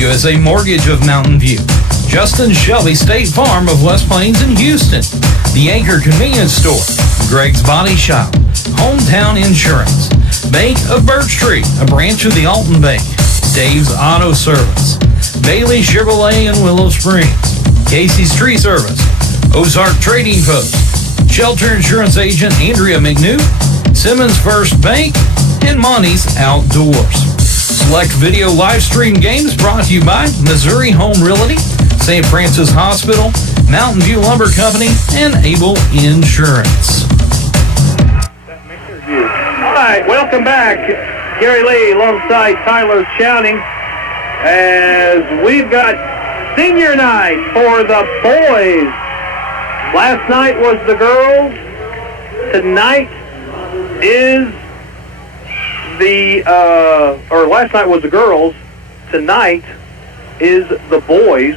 USA Mortgage of Mountain View, Justin Shelby State Farm of West Plains and Houston, the Anchor Convenience Store, Greg's Body Shop, Hometown Insurance, Bank of Birch Tree, a branch of the Alton Bank, Dave's Auto Service, Bailey Chevrolet in Willow Springs, Casey's Tree Service, Ozark Trading Post, Shelter Insurance Agent Andrea McNew, Simmons First Bank, and Monty's Outdoors. Select video live stream games brought to you by Missouri Home Realty, St. Francis Hospital, Mountain View Lumber Company, and Able Insurance. All right, welcome back. Gary Lee alongside Tyler Chowning as we've got senior night for the boys. Last night was the girls. Tonight is last night was the girls. Tonight is the boys.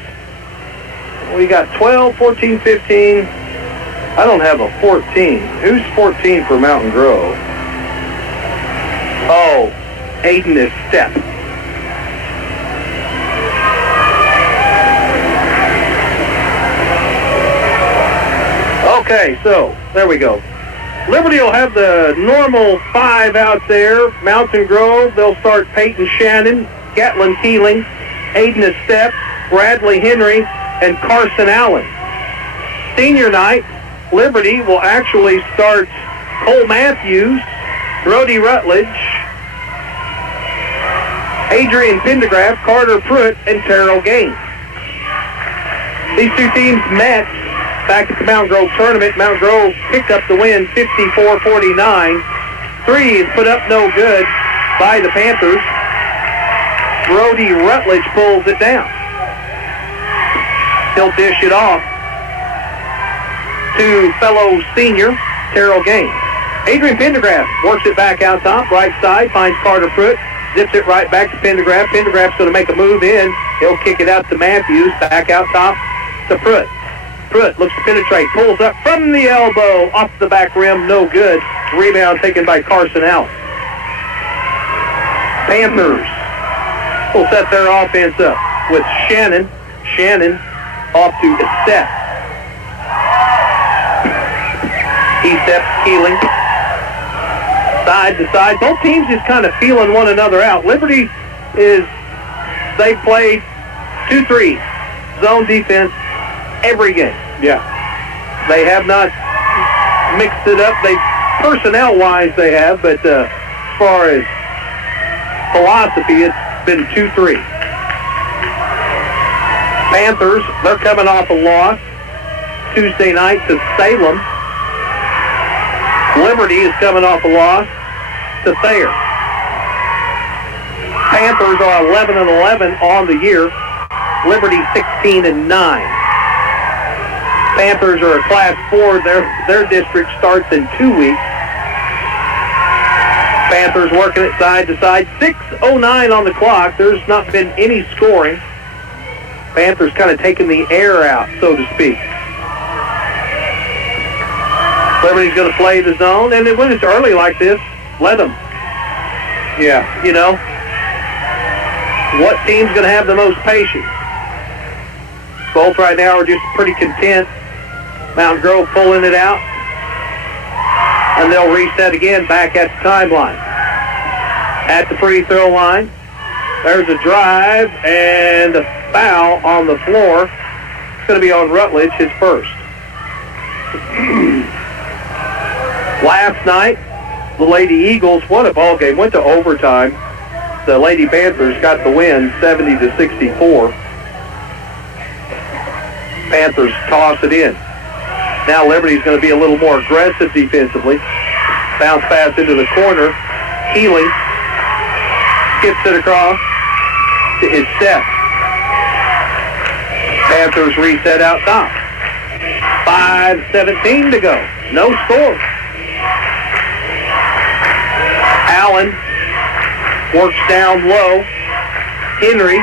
We got 12, 14, 15. I don't have a 14. Who's 14 for Mountain Grove? Oh, Aiden is Step. Okay, so there we go. Liberty will have the normal 5 out there. Mountain Grove, they'll start Peyton Shannon, Gatlin Keeling, Aiden Estep, Bradley Henry, and Carson Allen. Senior night, Liberty will actually start Cole Matthews, Brody Rutledge, Adrian Pendergraft, Carter Pruitt, and Terrell Gaines. These two teams met back at the Mountain Grove tournament. Mountain Grove picked up the win 54-49. 3 is put up no good by the Panthers. Brody Rutledge pulls it down. He'll dish it off to fellow senior Terrell Gaines. Adrian Pendergraft works it back out top, right side, finds Carter Pruitt, zips it right back to Pendergraft. Pendergraft's going to make a move in. He'll kick it out to Matthews, back out top to Pruitt. Pruitt looks to penetrate, pulls up from the elbow, off the back rim, no good. Rebound taken by Carson Allen. Panthers will set their offense up with Shannon. Shannon off to Estep. Estep Keeling. Side to side. Both teams just kind of feeling one another out. Liberty they played 2-3 zone defense every game. Yeah. They have not mixed it up. Personnel-wise, they have, but as far as philosophy, it's been 2-3. Panthers, they're coming off a loss Tuesday night to Salem. Liberty is coming off a loss to Thayer. Panthers are 11-11 on the year. Liberty 16-9. Panthers are a Class 4. Their district starts in 2 weeks. Panthers working it side to side. 6:09 on the clock. There's not been any scoring. Panthers kind of taking the air out, so to speak. Liberty's going to play the zone, and when it's early like this, let them. Yeah. You know, what team's going to have the most patience? Both right now are just pretty content. Mountain Grove pulling it out, and they'll reset again back at the timeline. At the free throw line, there's a drive and a foul on the floor. It's going to be on Rutledge, his first. Last night, the Lady Eagles won a ball game, went to overtime. The Lady Panthers got the win, 70-64. Panthers toss it in. Now Liberty's going to be a little more aggressive defensively. Bounce pass into the corner. Healy skips it across to his step. Panthers reset out top. 5:17 to go. No score. Allen works down low. Henry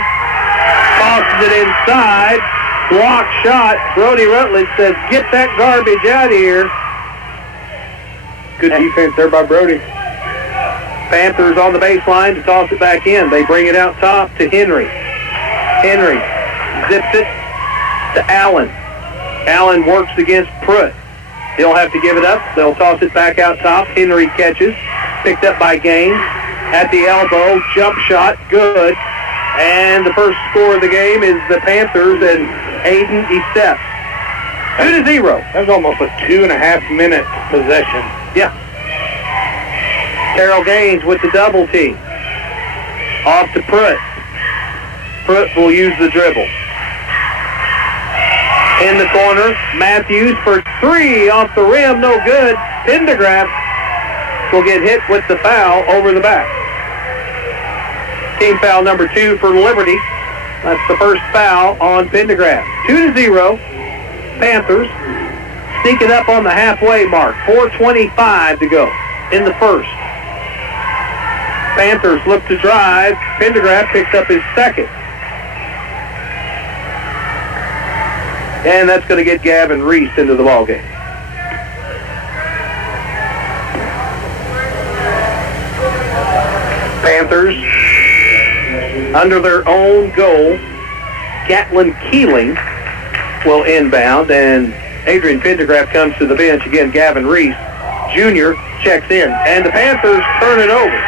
tosses it inside. Block shot. Brody Rutledge says, get that garbage out of here. Good defense there by Brody. Panthers on the baseline to toss it back in. They bring it out top to Henry. Henry zips it to Allen. Allen works against Pruitt. He'll have to give it up. They'll toss it back out top. Henry catches. Picked up by Gaines. At the elbow. Jump shot. Good. And the first score of the game is the Panthers and Aiden Estep. 2-0. That was almost a 2.5-minute possession. Yeah. Terrell Gaines with the double team. Off to Pruitt. Pruitt will use the dribble. In the corner, Matthews for three off the rim, no good. Pendergraft will get hit with the foul over the back. Team foul number 2 for Liberty. That's the first foul on Pendergraft. 2-0. Panthers sneaking up on the halfway mark. 4:25 to go in the first. Panthers look to drive. Pendergraft picks up his second. And that's going to get Gavin Reese into the ballgame. Panthers under their own goal. Gatlin Keeling will inbound, and Adrian Pendergraft comes to the bench. Again, Gavin Reese, Jr., checks in, and the Panthers turn it over.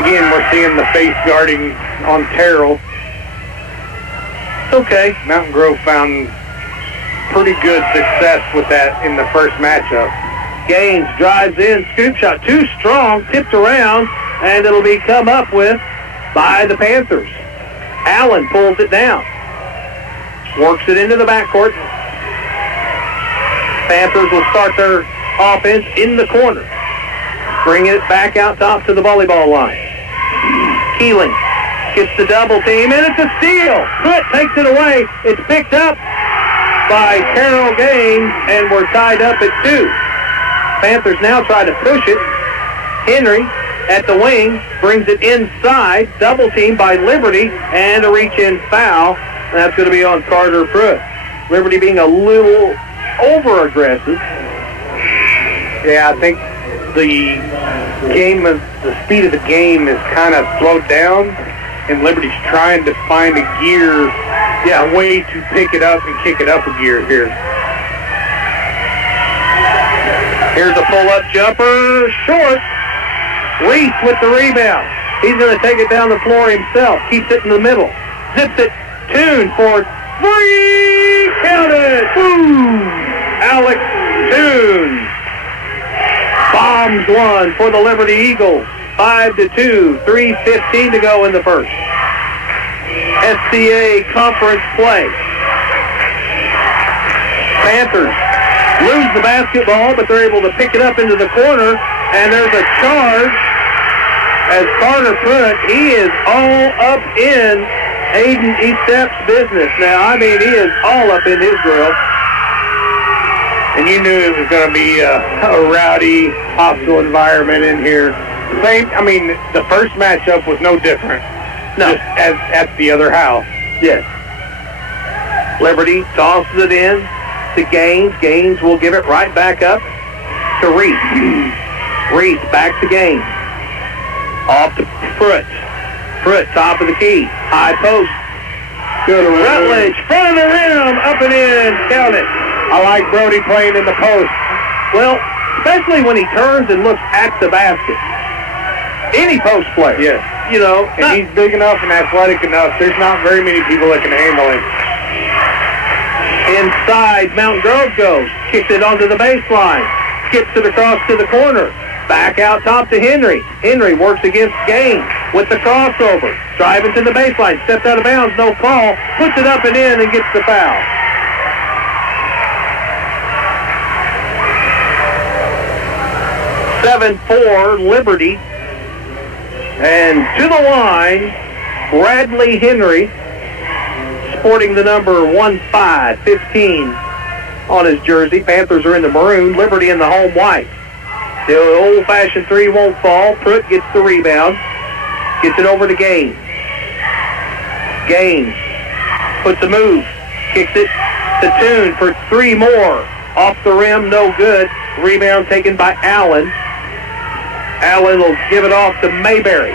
Again, we're seeing the face guarding on Terrell. Okay. Mt.Grove found pretty good success with that in the first matchup. Gaines drives in, scoop shot, too strong, tipped around, and it'll be come up with by the Panthers. Allen pulls it down. Works it into the backcourt. Panthers will start their offense in the corner. Bringing it back out top to the volleyball line. Keeling gets the double team, and it's a steal. Pruitt takes it away. It's picked up by Terrell Gaines, and we're tied up at 2. Panthers now try to push it. Henry at the wing brings it inside. Double team by Liberty, and a reach-in foul. And that's going to be on Carter Pruitt. Liberty being a little over-aggressive. Yeah, I think the speed of the game is kind of slowed down, and Liberty's trying to find a gear, a way to pick it up and kick it up a gear here. Here's a pull-up jumper, short. Reese with the rebound. He's going to take it down the floor himself. Keeps it in the middle. Zips it. Toon for three. Count it. Boom. Alex Toon bombs one for the Liberty Eagles. 5-2. 3:15 to go in the first. SCA conference play. Panthers lose the basketball, but they're able to pick it up into the corner, and there's a charge as Carter Pruitt, he is all up in Aiden Estep's business now. I mean, he is all up in his grill. And you knew it was going to be a rowdy, hostile environment in here. The first matchup was no different. No. Just as at the other house. Yes. Liberty tosses it in to Gaines. Gaines will give it right back up to Reese. Reese back to Gaines. Off to Pruitt. Pruitt, top of the key. High post. Good. Rutledge, front of the rim, up and in. Count it. I like Brody playing in the post. Well, especially when he turns and looks at the basket. Any post player. Yes. You know. And he's big enough and athletic enough. There's not very many people that can handle him. Inside, Mt.Grove goes. Kicks it onto the baseline. Skips it across to the corner. Back out top to Henry. Henry works against Gaines with the crossover. Driving to the baseline. Steps out of bounds. No call. Puts it up and in and gets the foul. (7-4) Liberty. And to the line, Bradley Henry, sporting the number 15 on his jersey. Panthers are in the maroon, Liberty in the home white. The old-fashioned three won't fall. Pruitt gets the rebound. Gets it over to Gaines. Gaines puts a move. Kicks it to Toon for three more. Off the rim, no good. Rebound taken by Allen. Allen will give it off to Mayberry.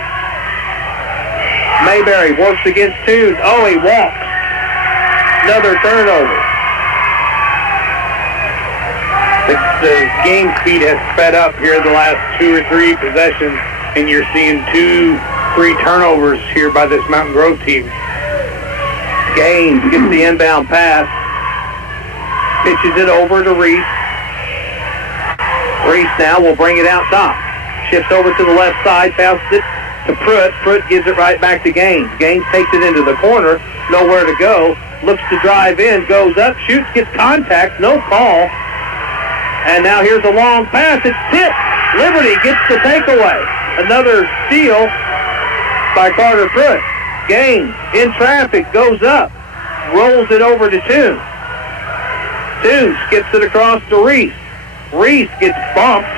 Mayberry works against Toons. Oh, he walks. Another turnover. The game speed has sped up here the last 2 or 3 possessions, and you're seeing 2-3 turnovers here by this Mountain Grove team. Gaines gets the inbound pass. Pitches it over to Reese. Reese now will bring it out top. Shifts over to the left side, passes it to Pruitt. Pruitt gives it right back to Gaines. Gaines takes it into the corner, nowhere to go. Looks to drive in, goes up, shoots, gets contact, no call. And now here's a long pass. It's tipped. Liberty gets the takeaway. Another steal by Carter Pruitt. Gaines in traffic, goes up, rolls it over to Toons. Toons skips it across to Reese. Reese gets bumped.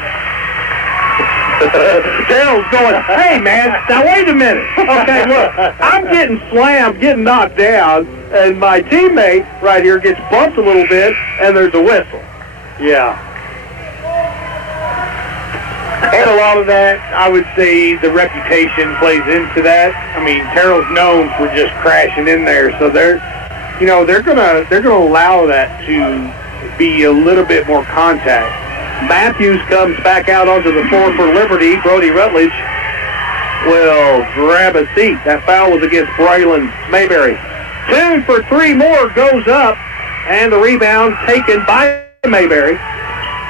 Daryl's going, hey, man, now wait a minute. Okay, look, I'm getting slammed, getting knocked down, and my teammate right here gets bumped a little bit, and there's a whistle. Yeah. And a lot of that, I would say the reputation plays into that. I mean, Terrell's known for just crashing in there, so they're gonna allow that to be a little bit more contact. Matthews comes back out onto the floor for Liberty. Brody Rutledge will grab a seat. That foul was against Braylon Mayberry. Toon for 3 more, goes up, and the rebound taken by Mayberry.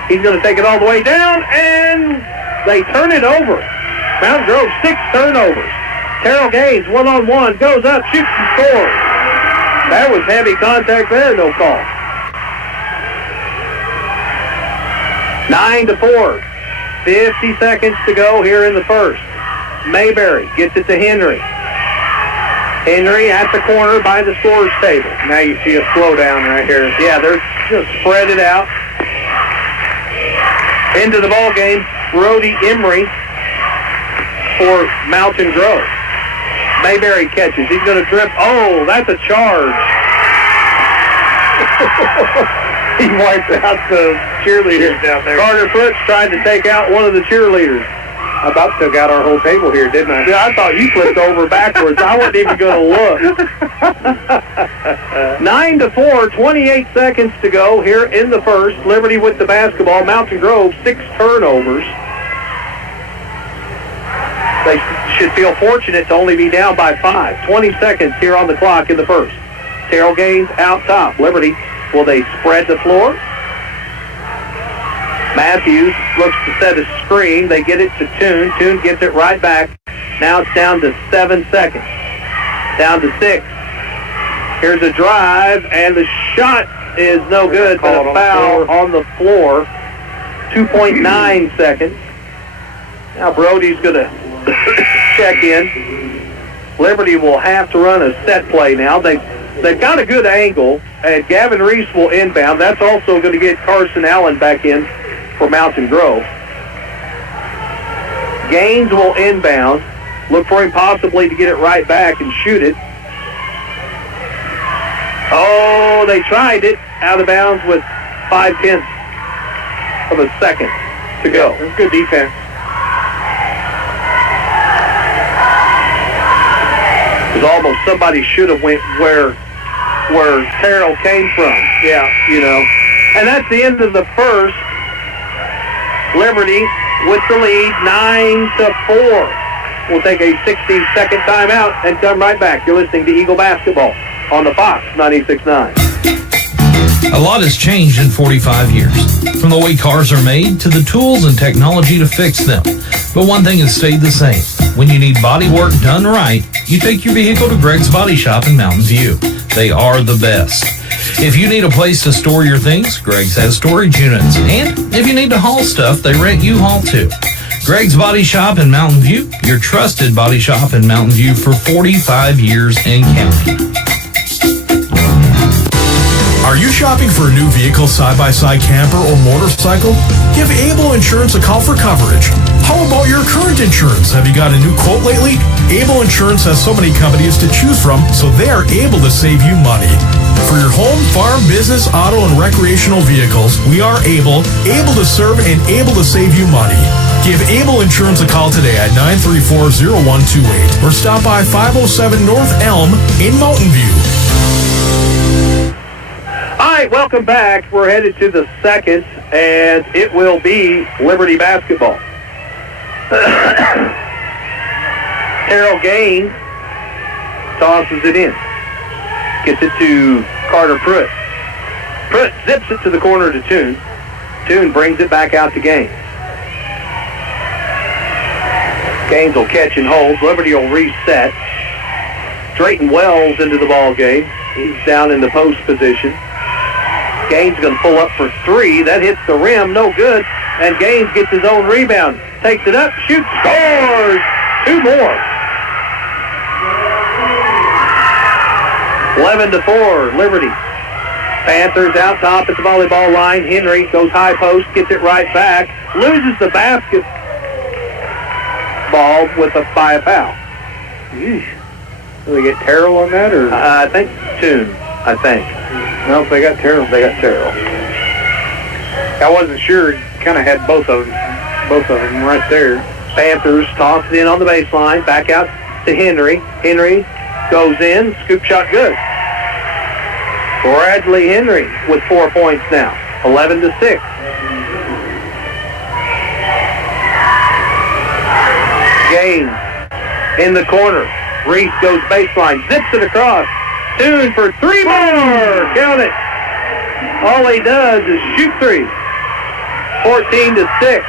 He's going to take it all the way down, and they turn it over. Mountain Grove, 6 turnovers. Terrell Gaines, one-on-one, goes up, shoots and scores. That was heavy contact there, no call. 9-4. 50 seconds to go here in the first. Mayberry gets it to Henry. Henry at the corner by the scorer's table. Now you see a slowdown right here. Yeah, they're just spread it out. Into the ball game, Brody Emery for Mountain Grove. Mayberry catches. He's going to drip. Oh, that's a charge. He wiped out the cheerleaders down there. Carter Foots tried to take out one of the cheerleaders. I about took out our whole table here, didn't I? Yeah, I thought you flipped over backwards. I wasn't even going to look. 9-4, 28 seconds to go here in the first. Liberty with the basketball. Mountain Grove, 6 turnovers. They should feel fortunate to only be down by 5. 20 seconds here on the clock in the first. Terrell Gaines out top. Liberty, will they spread the floor? Matthews looks to set a screen. They get it to Toon. Toon gets it right back. Now it's down to 7 seconds. Down to 6. Here's a drive, and the shot is no good, but a foul on the floor. 2.9 seconds. Now Brody's going to check in. Liberty will have to run a set play now. They've got a good angle, and Gavin Reese will inbound. That's also going to get Carson Allen back in for Mountain Grove. Gaines will inbound. Look for him possibly to get it right back and shoot it. Oh, they tried it. Out of bounds with 0.5 of a second to go. That's good defense. It was almost somebody should have went where Terrell came from. Yeah. You know. And that's the end of the first. Liberty with the lead, 9-4. We'll take a 60-second timeout and come right back. You're listening to Eagle Basketball on the Fox 96.9. A lot has changed in 45 years, from the way cars are made to the tools and technology to fix them. But one thing has stayed the same. When you need body work done right, you take your vehicle to Greg's Body Shop in Mountain View. They are the best. If you need a place to store your things, Greg's has storage units. And if you need to haul stuff, they rent U-Haul too. Greg's Body Shop in Mountain View, your trusted body shop in Mountain View for 45 years and counting. Are you shopping for a new vehicle, side-by-side camper, or motorcycle? Give Able Insurance a call for coverage. How about your current insurance? Have you got a new quote lately? Able Insurance has so many companies to choose from, so they are able to save you money. For your home, farm, business, auto, and recreational vehicles, we are able to serve and able to save you money. Give Able Insurance a call today at 934-0128 or stop by 507 North Elm in Mountain View. All right, welcome back. We're headed to the second, and it will be Liberty basketball. Terrell Gaines tosses it in. Gets it to Carter Pruitt. Pruitt zips it to the corner to Toon. Toon brings it back out to Gaines. Gaines will catch and hold. Liberty will reset. Drayton Wells into the ball game. He's down in the post position. Gaines going to pull up for three. That hits the rim. No good. And Gaines gets his own rebound. Takes it up. Shoots. Scores. Two more. 11-4. Liberty. Panthers out top at the volleyball line. Henry goes high post. Gets it right back. Loses the basket. Ball by a foul. Yeesh. Do they get Terrell on that, or? I think Toon. I think. No, if they got Terrell. They got Terrell. I wasn't sure. Kind of had both of them right there. Panthers toss it in on the baseline. Back out to Henry. Henry goes in. Scoop shot good. Bradley Henry with 4 points now. 11-6. Gaines in the corner. Reese goes baseline, zips it across. Toon for three more. Count it. All he does is shoot three. 14-6.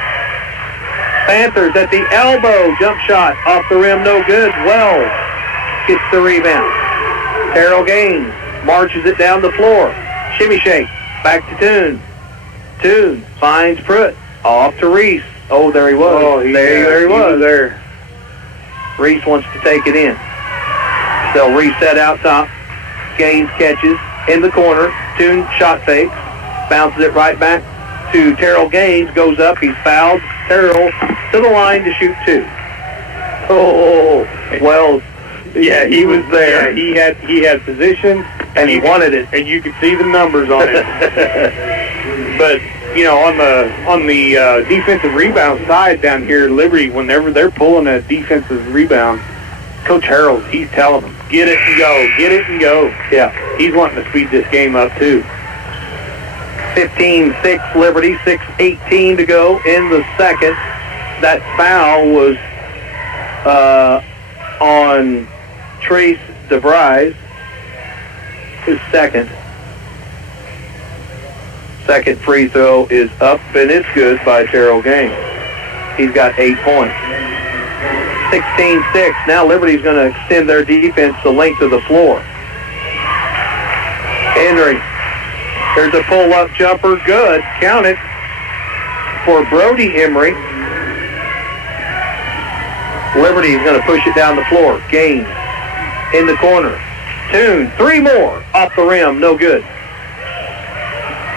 Panthers at the elbow. Jump shot off the rim, no good. Wells gets the rebound. Terrell Gaines marches it down the floor. Shimmy shake. Back to Toon. Toon finds Pruitt. Off to Reese. Oh, there he was. Oh, there he was. There. Reese wants to take it in. They'll reset out top. Gaines catches in the corner. Toon shot fakes. Bounces it right back to Terrell Gaines. Goes up. He's fouled. Terrell to the line to shoot two. Oh, Wells. Yeah, he was there. He had position, and he wanted it. and you could see the numbers on it. But you know, on the defensive rebound side down here, Liberty, whenever they're pulling a defensive rebound, Coach Harold, he's telling them, get it and go, get it and go. Yeah, he's wanting to speed this game up too. 15-6 Liberty, 6:18 to go in the second. That foul was on Trace DeVries, his second. Second free throw is up, and it's good by Terrell Gaines. He's got 8 points. 16-6. Now Liberty's going to extend their defense the length of the floor. Henry. There's a pull-up jumper. Good. Count it for Brody Emery. Liberty is going to push it down the floor. Gaines in the corner. Toon. Three more. Off the rim. No good.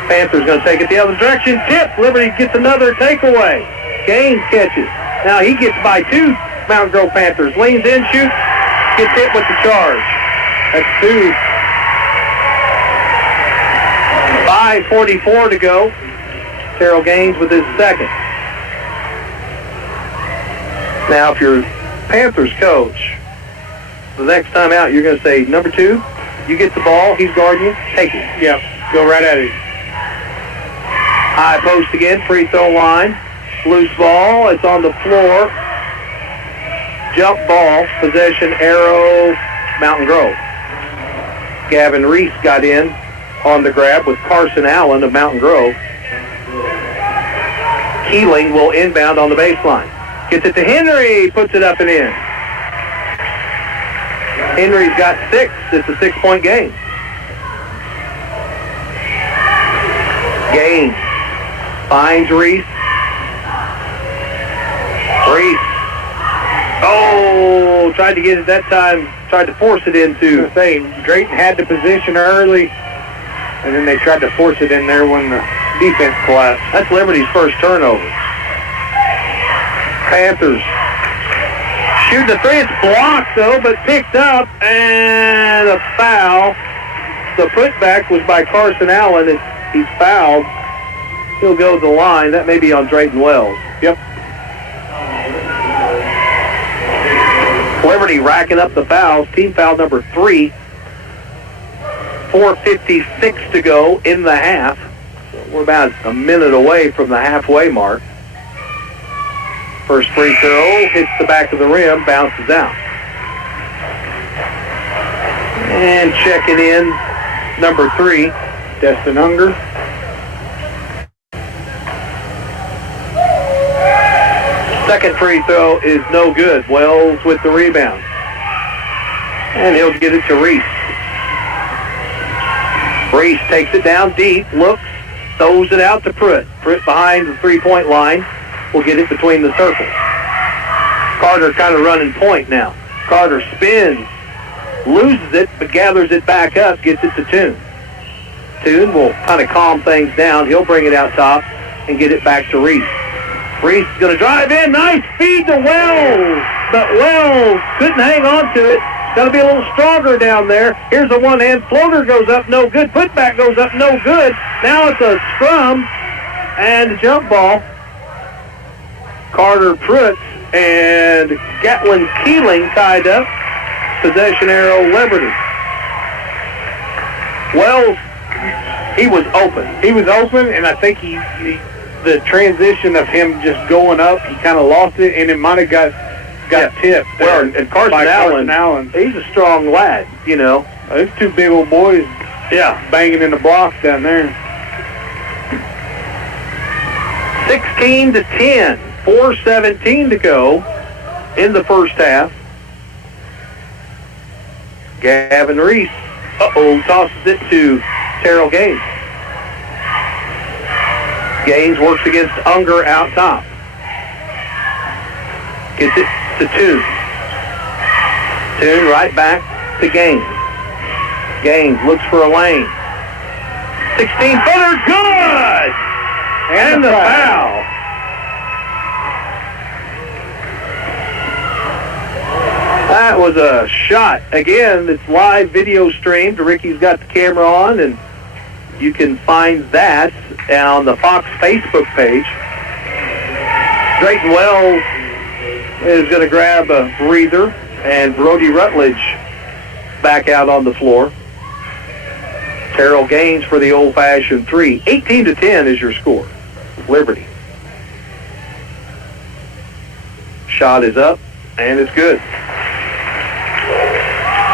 Panthers going to take it the other direction. Tip. Liberty gets another takeaway. Gaines catches. Now he gets by two Mt.Grove Panthers. Leans in, shoots, gets hit with the charge. That's two. 5:44 to go. Terrell Gaines with his second. Now, if you're Panthers coach, the next time out you're going to say, number two, you get the ball, he's guarding you, take it. Yeah, go right at it. High post again, free throw line. Loose ball, it's on the floor. Jump ball, possession arrow, Mt.Grove. Gavin Reese got in on the grab with Carson Allen of Mt.Grove. Keeling will inbound on the baseline. Gets it to Henry, puts it up and in. Henry's got 6. It's a 6-point game. Gaines finds Reese. Reese. Oh, tried to get it that time. Tried to force it into. Drayton had the position early, and then they tried to force it in there when the defense collapsed. That's Liberty's first turnover. Panthers shoot the three. It's blocked, though, but picked up, and a foul. The putback was by Carson Allen. He's fouled. He'll go to the line. That may be on Drayton Wells. Yep. Liberty racking up the fouls. Team foul number 3. 4:56 to go in the half. So we're about a minute away from the halfway mark. First free throw hits the back of the rim, bounces out. And checking in, number 3, Destin Unger. Second free throw is no good. Wells with the rebound. And he'll get it to Reese. Reese takes it down deep, looks, throws it out to Pruitt. Pruitt behind the three-point line will get it between the circles. Carter kind of running point now. Carter spins, loses it, but gathers it back up, gets it to Toon. Toon will kind of calm things down. He'll bring it out top and get it back to Reese. Reese is going to drive in. Nice feed to Wells. But Wells couldn't hang on to it. Got to be a little stronger down there. Here's a one-hand floater, goes up, no good. Putback goes up, no good. Now it's a scrum and a jump ball. Carter Pruitt and Gatlin Keeling tied up. Possession arrow, Liberty. Wells, he was open. He was open, and I think the transition of him just going up, he kind of lost it, and it might have got tipped. Well, and Carson Allen, he's a strong lad, you know. Those two big old boys banging in the blocks down there. 16-10, 4:17 to go in the first half. Gavin Reese, tosses it to Terrell Gaines. Gaines works against Unger out top. Gets it to Toon. Toon right back to Gaines. Gaines looks for a lane. 16-footer, good! And the foul. That was a shot. Again, it's live video streamed. Ricky's got the camera on, and you can find that on the Fox Facebook page. Drayton Wells is going to grab a breather, and Brody Rutledge back out on the floor. Terrell Gaines for the old-fashioned 3. 18-10 is your score. Liberty. Shot is up, and it's good.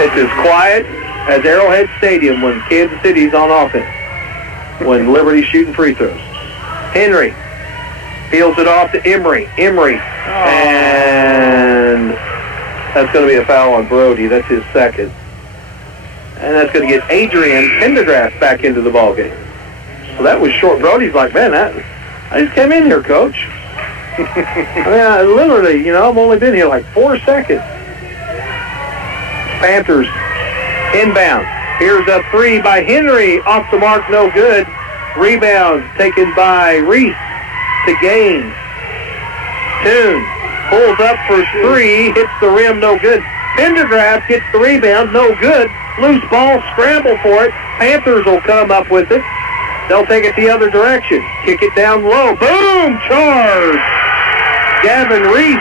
It's as quiet as Arrowhead Stadium when Kansas City's on offense, when Liberty's shooting free throws. Henry fields it off to Emery. And that's going to be a foul on Brody. That's his second. And that's going to get Adrian Pendergrass back into the ballgame. So that was short. Brody's like, man, I just came in here, Coach. I mean, literally, you know, I've only been here like 4 seconds. Panthers inbound. Here's a 3 by Henry. Off the mark, no good. Rebound taken by Reese to Gaines. Toon pulls up for 3. Hits the rim, no good. Pendergrass gets the rebound, no good. Loose ball, scramble for it. Panthers will come up with it. They'll take it the other direction. Kick it down low. Boom! Charge! Gavin Reese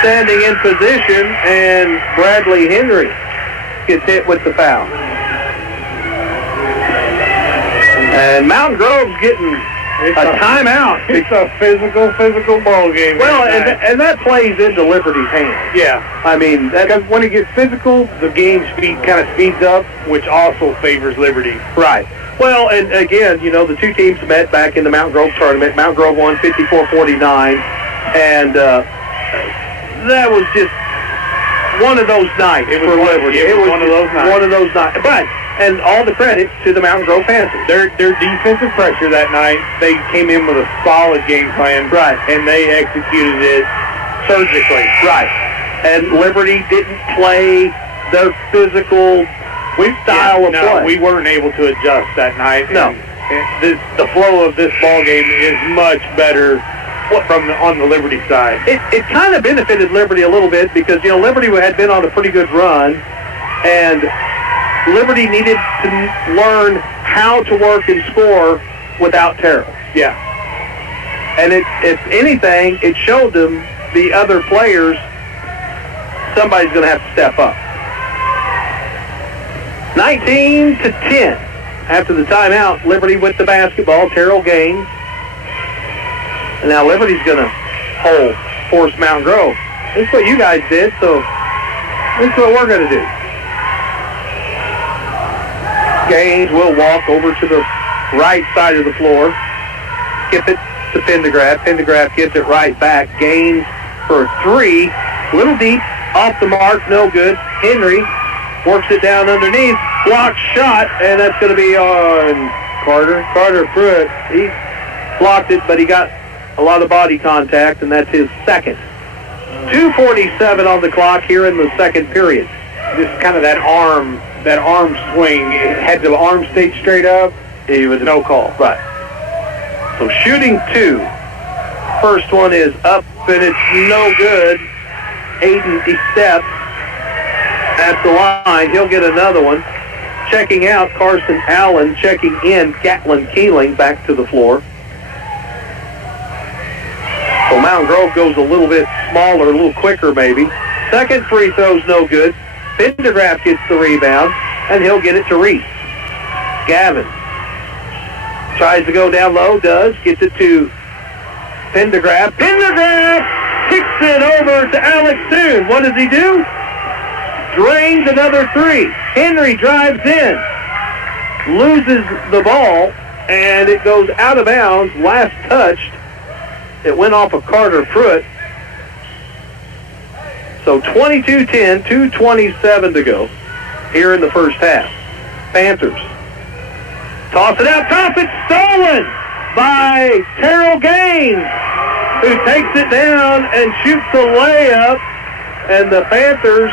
standing in position, and Bradley Henry gets hit with the foul. And Mt.Grove's getting a timeout. It's a physical ball game. Well, and that plays into Liberty's hands. Yeah. I mean, because when it gets physical, the game kind of speeds up, which also favors Liberty. Right. Well, and again, you know, the two teams met back in the Mt.Grove tournament. Mt.Grove won 54-49, and that was just one of those nights for Liberty. It was one of those nights. One of those nights. But, and all the credit to the Mt.Grove Panthers. Their defensive pressure that night, they came in with a solid game plan. Right. And they executed it surgically. Right. And Liberty didn't play their physical style of play. We weren't able to adjust that night. No. And the flow of this ball game is much better on the Liberty side. It kind of benefited Liberty a little bit because, you know, Liberty had been on a pretty good run, and Liberty needed to learn how to work and score without Terrell. Yeah. And if anything, it showed them, the other players, somebody's going to have to step up. 19-10. After the timeout, Liberty with the basketball, Terrell Gaines. And now Liberty's going to force Mt.Grove. This is what you guys did, so this is what we're going to do. Gaines will walk over to the right side of the floor. Skip it to Pendergraft. Pendergraft gives it right back. Gaines for a three. Little deep. Off the mark. No good. Henry works it down underneath. Blocked shot, and that's going to be on Carter Pruitt. He blocked it, but he got a lot of body contact, and that's his second. 2:47 on the clock here in the second period. Just kind of that arm swing. Had the arm stayed straight up, It was no call. Right. So shooting two. First one is up, and it's no good. Aiden, he steps at the line. He'll get another one. Checking out, Carson Allen. Checking in, Gatlin Keeling back to the floor. So Mt.Grove goes a little bit smaller, a little quicker maybe. Second free throw's no good. Pendergraft gets the rebound, and he'll get it to Reese. Gavin tries to go down low, does. Gets it to Pendergraft. Pendergraft kicks it over to Alex Soon. What does he do? Drains another three. Henry drives in, loses the ball, and it goes out of bounds. Last touched. It went off of Carter Pruitt. So 22-10, 2:27 to go here in the first half. Panthers toss it out top. It's stolen by Terrell Gaines, who takes it down and shoots a layup. And the Panthers,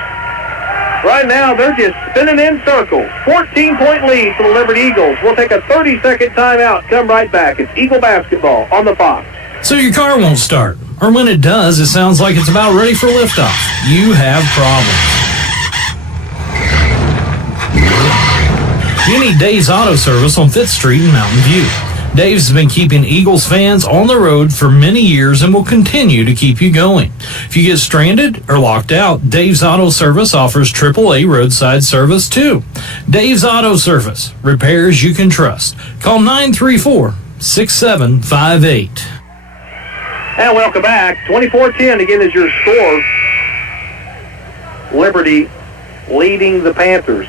right now, they're just spinning in circles. 14-point lead for the Liberty Eagles. We'll take a 30-second timeout. Come right back. It's Eagle basketball on the Fox. So your car won't start, or when it does, it sounds like it's about ready for liftoff. You have problems. You need Dave's Auto Service on 5th Street in Mountain View. Dave's has been keeping Eagles fans on the road for many years and will continue to keep you going. If you get stranded or locked out, Dave's Auto Service offers AAA roadside service too. Dave's Auto Service, repairs you can trust. Call 934-6758. And welcome back. 24-10 again is your score. Liberty leading the Panthers.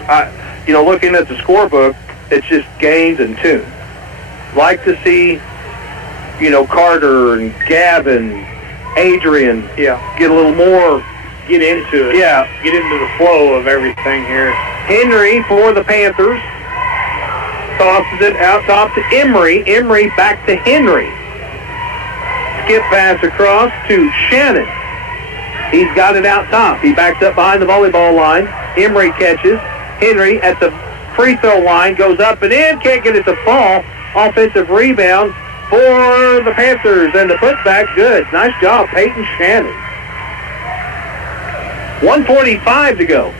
Looking at the scorebook, it's just Gaines and Toon. Like to see, Carter and Gavin, Adrian, get a little more. Get into it. Yeah. Get into the flow of everything here. Henry for the Panthers. Tosses it out top to Emery. Emery back to Henry. Skip pass across to Shannon. He's got it out top. He backs up behind the volleyball line. Emery catches. Henry at the free throw line goes up and in. Can't get it to fall. Offensive rebound for the Panthers. And the putback good. Nice job, Peyton Shannon. 1:45 to go.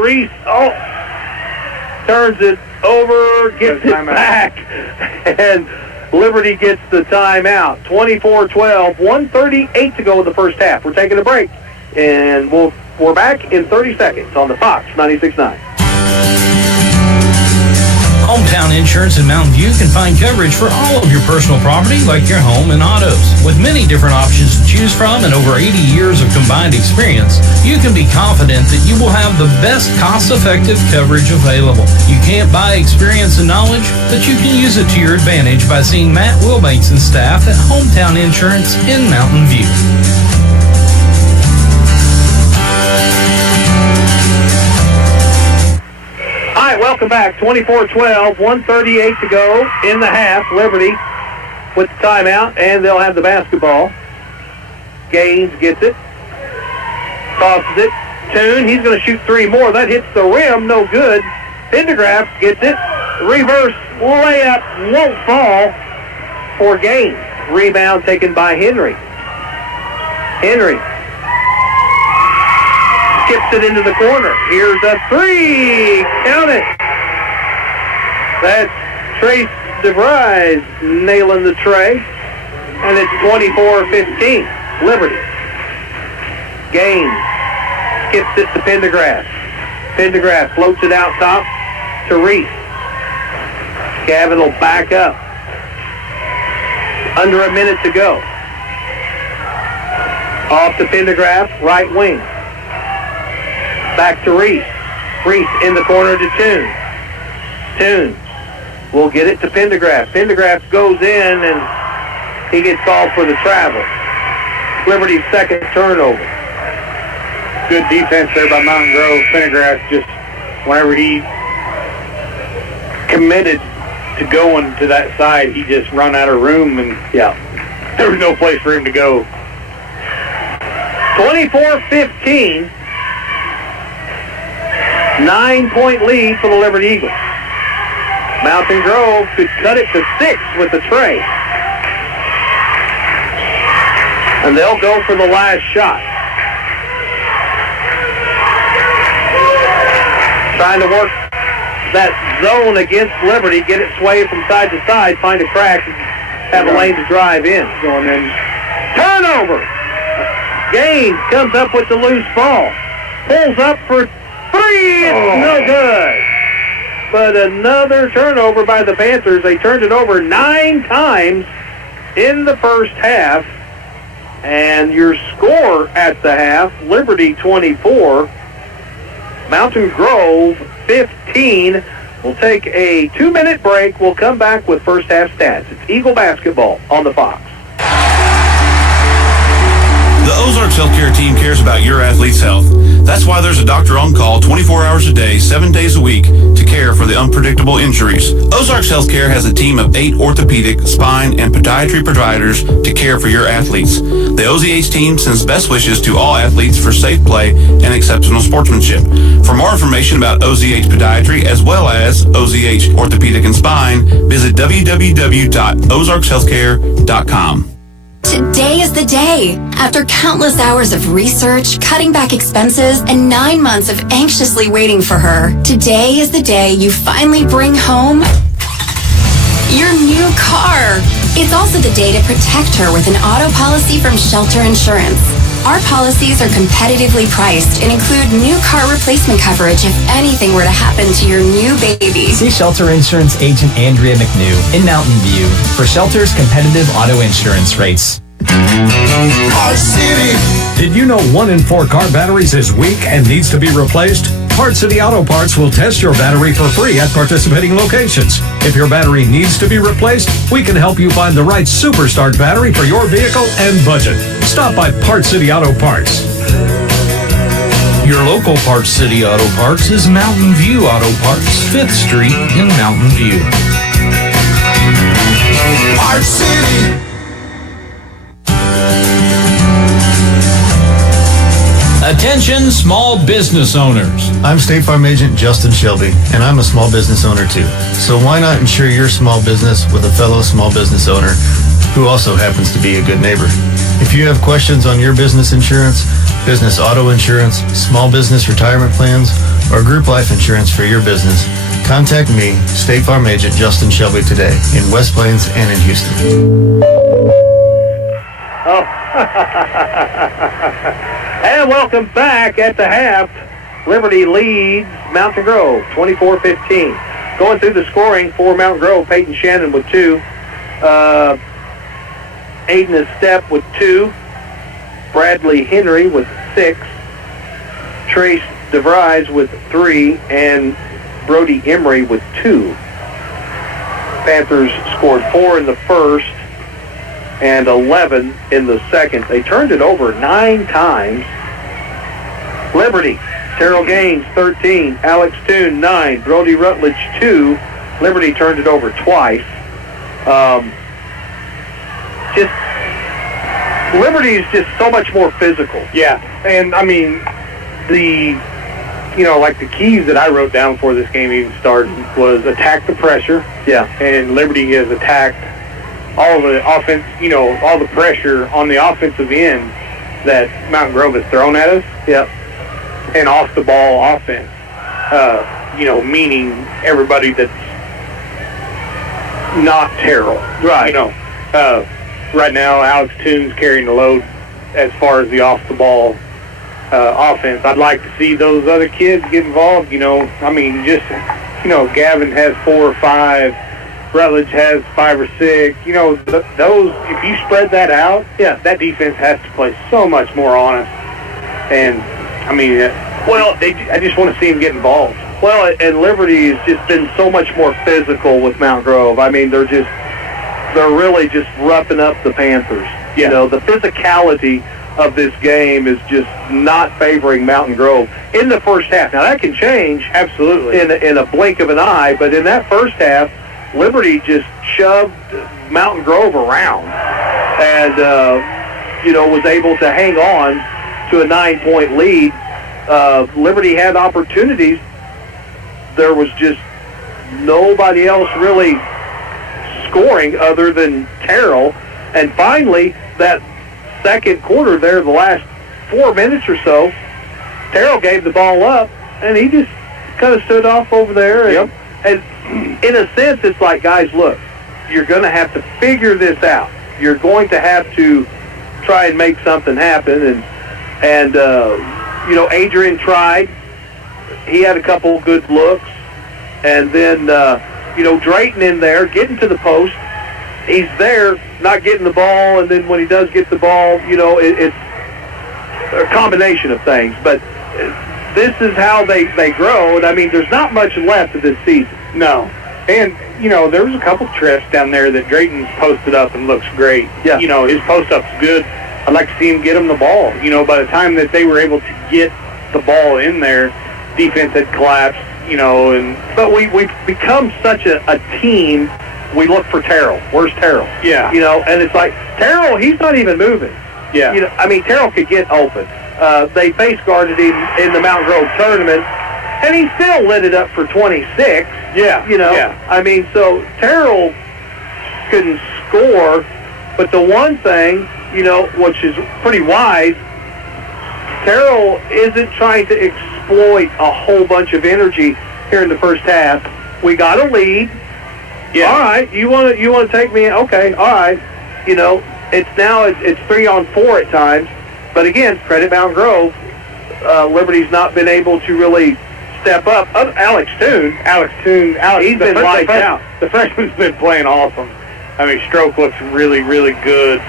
Reese. Turns it over, gets it back, and Liberty gets the timeout. 24-12, 1:38 to go in the first half. We're taking a break, and we're back in 30 seconds on the Fox 96.9. Hometown Insurance in Mountain View can find coverage for all of your personal property, like your home and autos. With many different options to choose from and over 80 years of combined experience, you can be confident that you will have the best cost-effective coverage available. You can't buy experience and knowledge, but you can use it to your advantage by seeing Matt Wilbanks and staff at Hometown Insurance in Mountain View. All right, welcome back. 24-12, 1:38 to go in the half. Liberty with the timeout, and they'll have the basketball. Gaines gets it. Tosses it. Toon, he's going to shoot three more. That hits the rim, no good. Pendergraft gets it. Reverse layup won't fall for Gaines. Rebound taken by Henry. Henry skips it into the corner. Here's a three. Count it. That's Trace DeVries nailing the tray. And it's 24-15. Liberty. Gaines skips it to Pendergrass. Pendergrass floats it out top to Reese. Gavin will back up. Under a minute to go. Off to Pendergrass, right wing. Back to Reese. Reese in the corner to Toon. Toon will get it to Pendergrass. Pendergrass goes in and he gets called for the travel. Liberty's second turnover. Good defense there by Mountain Grove. Pendergrass just, whenever he committed to going to that side, he just run out of room, and there was no place for him to go. 24-15. 9-point lead for the Liberty Eagles. Mountain Grove could cut it to 6 with the tray. And they'll go for the last shot. Trying to work that zone against Liberty, get it swayed from side to side, find a crack, and have a lane to drive in. Going in. Turnover! Gaines comes up with the loose ball. Pulls up for 3. It's no good. But another turnover by the Panthers. They turned it over 9 times in the first half. And your score at the half, Liberty 24, Mountain Grove 15. We'll take a 2-minute break. We'll come back with first half stats. It's Eagle basketball on the Fox. The Ozarks Healthcare team cares about your athlete's health. That's why there's a doctor on call 24 hours a day, 7 days a week to care for the unpredictable injuries. Ozarks Healthcare has a team of 8 orthopedic, spine, and podiatry providers to care for your athletes. The OZH team sends best wishes to all athletes for safe play and exceptional sportsmanship. For more information about OZH Podiatry as well as OZH Orthopedic and Spine, visit www.ozarkshealthcare.com. Today is the day. After countless hours of research, cutting back expenses, and 9 months of anxiously waiting for her, today is the day you finally bring home your new car. It's also the day to protect her with an auto policy from Shelter Insurance. Our policies are competitively priced and include new car replacement coverage if anything were to happen to your new baby. See Shelter Insurance agent Andrea McNew in Mountain View for Shelter's competitive auto insurance rates. Parts City. Did you know 1 in 4 car batteries is weak and needs to be replaced? Parts City Auto Parts will test your battery for free at participating locations. If your battery needs to be replaced, we can help you find the right Superstart battery for your vehicle and budget. Stop by Parts City Auto Parts. Your local Parts City Auto Parts is Mountain View Auto Parts, 5th Street in Mountain View. Parts City. Attention small business owners. I'm State Farm Agent Justin Shelby, and I'm a small business owner too. So why not insure your small business with a fellow small business owner who also happens to be a good neighbor? If you have questions on your business insurance, business auto insurance, small business retirement plans, or group life insurance for your business, contact me, State Farm Agent Justin Shelby, today in West Plains and in Houston. And welcome back at the half. Liberty leads Mountain Grove 24-15. Going through the scoring for Mountain Grove, Peyton Shannon with 2. Aiden Estep with 2. Bradley Henry with 6. Trace DeVries with 3. And Brody Emery with 2. Panthers scored 4 in the first and 11 in the second. They turned it over 9 times. Liberty, Terrell Gaines, 13. Alex Toon, 9. Brody Rutledge, 2. Liberty turned it over twice. Liberty is just so much more physical. Yeah, and I mean, the keys that I wrote down before this game even started was attack the pressure. Yeah. And Liberty has attacked all the offense, all the pressure on the offensive end that Mountain Grove has thrown at us. Yep. And off the ball offense. Meaning everybody that's not Terrell. Right. Right now, Alex Toon's carrying the load as far as the off-the-ball offense. I'd like to see those other kids get involved. Gavin has 4 or 5. Rutledge has 5 or 6. Those, if you spread that out, that defense has to play so much more honest. And, I just want to see them get involved. Well, and Liberty has just been so much more physical with Mount Grove. I mean, they're really just roughing up the Panthers. Yeah. The physicality of this game is just not favoring Mountain Grove in the first half. Now, that can change absolutely in a blink of an eye, but in that first half, Liberty just shoved Mountain Grove around and, was able to hang on to a 9-point lead. Liberty had opportunities. There was just nobody else really scoring other than Terrell. And finally, that second quarter there, the last 4 minutes or so, Terrell gave the ball up, and he just kind of stood off over there. And in a sense, it's like, guys, look, you're going to have to figure this out. You're going to have to try and make something happen. And Adrian tried. He had a couple of good looks. And then, Drayton in there, getting to the post. He's there, not getting the ball, and then when he does get the ball, it's a combination of things. But this is how they grow. And, there's not much left of this season. No. And, there was a couple trips down there that Drayton's posted up and looks great. Yeah. His post-up's good. I'd like to see him get him the ball. By the time that they were able to get the ball in there, defense had collapsed, But we've become such a team, we look for Terrell. Where's Terrell? Yeah. And it's like, Terrell, he's not even moving. Yeah. Terrell could get open. They face guarded him in the Mount Grove tournament, and he still lit it up for 26. Yeah. Yeah. So Terrell couldn't score, but the one thing, which is pretty wise, Terrell isn't trying to exploit a whole bunch of energy here in the first half. We got a lead. Yeah. All right. You want to take me? Okay. All right. It's 3-on-4 at times, but again, credit Mount Grove. Liberty's not been able to really step up. Alex Toon, he's been lights out. The freshman's been playing awesome. Stroke looks really, really good.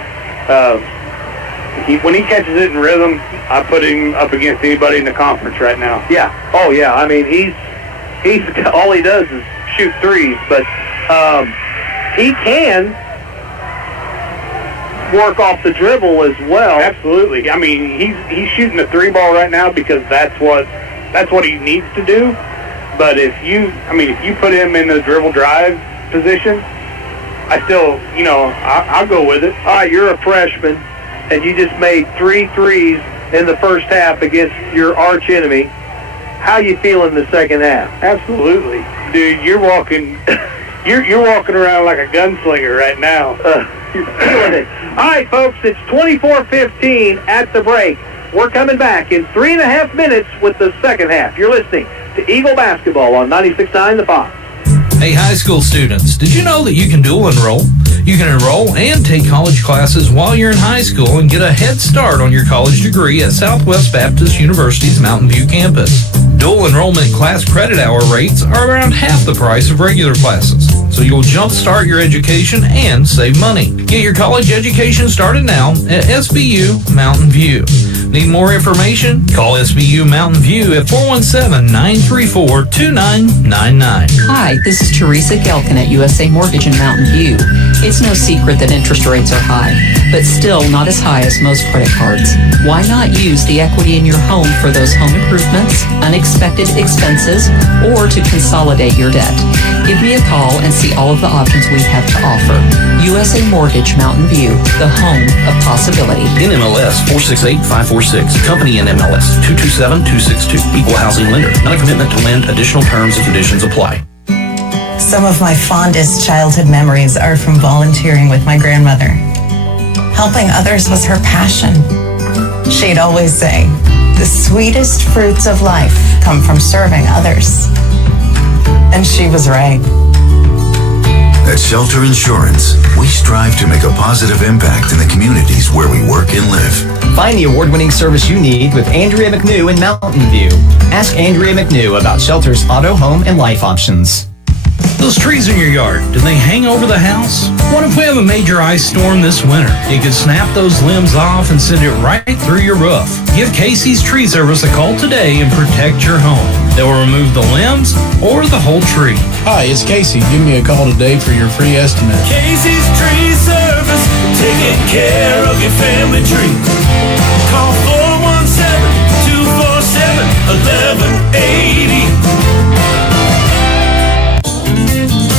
When he catches it in rhythm, I put him up against anybody in the conference right now. Yeah. Oh, yeah. He's all he does is shoot threes, but he can work off the dribble as well. Absolutely. He's shooting the 3-ball right now because that's what he needs to do. But if you put him in the dribble drive position, I still, I'll go with it. All right, you're a freshman, and you just made 3 threes in the first half against your arch enemy. How you feel in the second half? Absolutely, dude. You're walking around like a gunslinger right now. You're feeling it. All right, folks, it's 24-15 at the break. We're coming back in 3.5 minutes with the second half. You're listening to Eagle Basketball on 96.9 The Fox. Hey, high school students, did you know that you can dual enroll? You can enroll and take college classes while you're in high school and get a head start on your college degree at Southwest Baptist University's Mountain View campus. Dual enrollment class credit hour rates are around half the price of regular classes, so you'll jumpstart your education and save money. Get your college education started now at SBU Mountain View. Need more information? Call SBU Mountain View at 417-934-2999. Hi, this is Teresa Gelkin at USA Mortgage in Mountain View. It's no secret that interest rates are high, but still not as high as most credit cards. Why not use the equity in your home for those home improvements, unexpected expenses, or to consolidate your debt? Give me a call and see all of the options we have to offer. USA Mortgage Mountain View, the home of possibility. NMLS 468546. Company NMLS 227262. Equal housing lender. Not a commitment to lend. Additional terms and conditions apply. Some of my fondest childhood memories are from volunteering with my grandmother. Helping others was her passion. She'd always say, the sweetest fruits of life come from serving others. And she was right. At Shelter Insurance, we strive to make a positive impact in the communities where we work and live. Find the award-winning service you need with Andrea McNew in Mountain View. Ask Andrea McNew about Shelter's auto, home, and life options. Those trees in your yard, do they hang over the house? What if we have a major ice storm this winter? It could snap those limbs off and send it right through your roof. Give Casey's Tree Service a call today and protect your home. They will remove the limbs or the whole tree. Hi, it's Casey. Give me a call today for your free estimate. Casey's Tree Service, taking care of your family tree. Call 417-247-1180.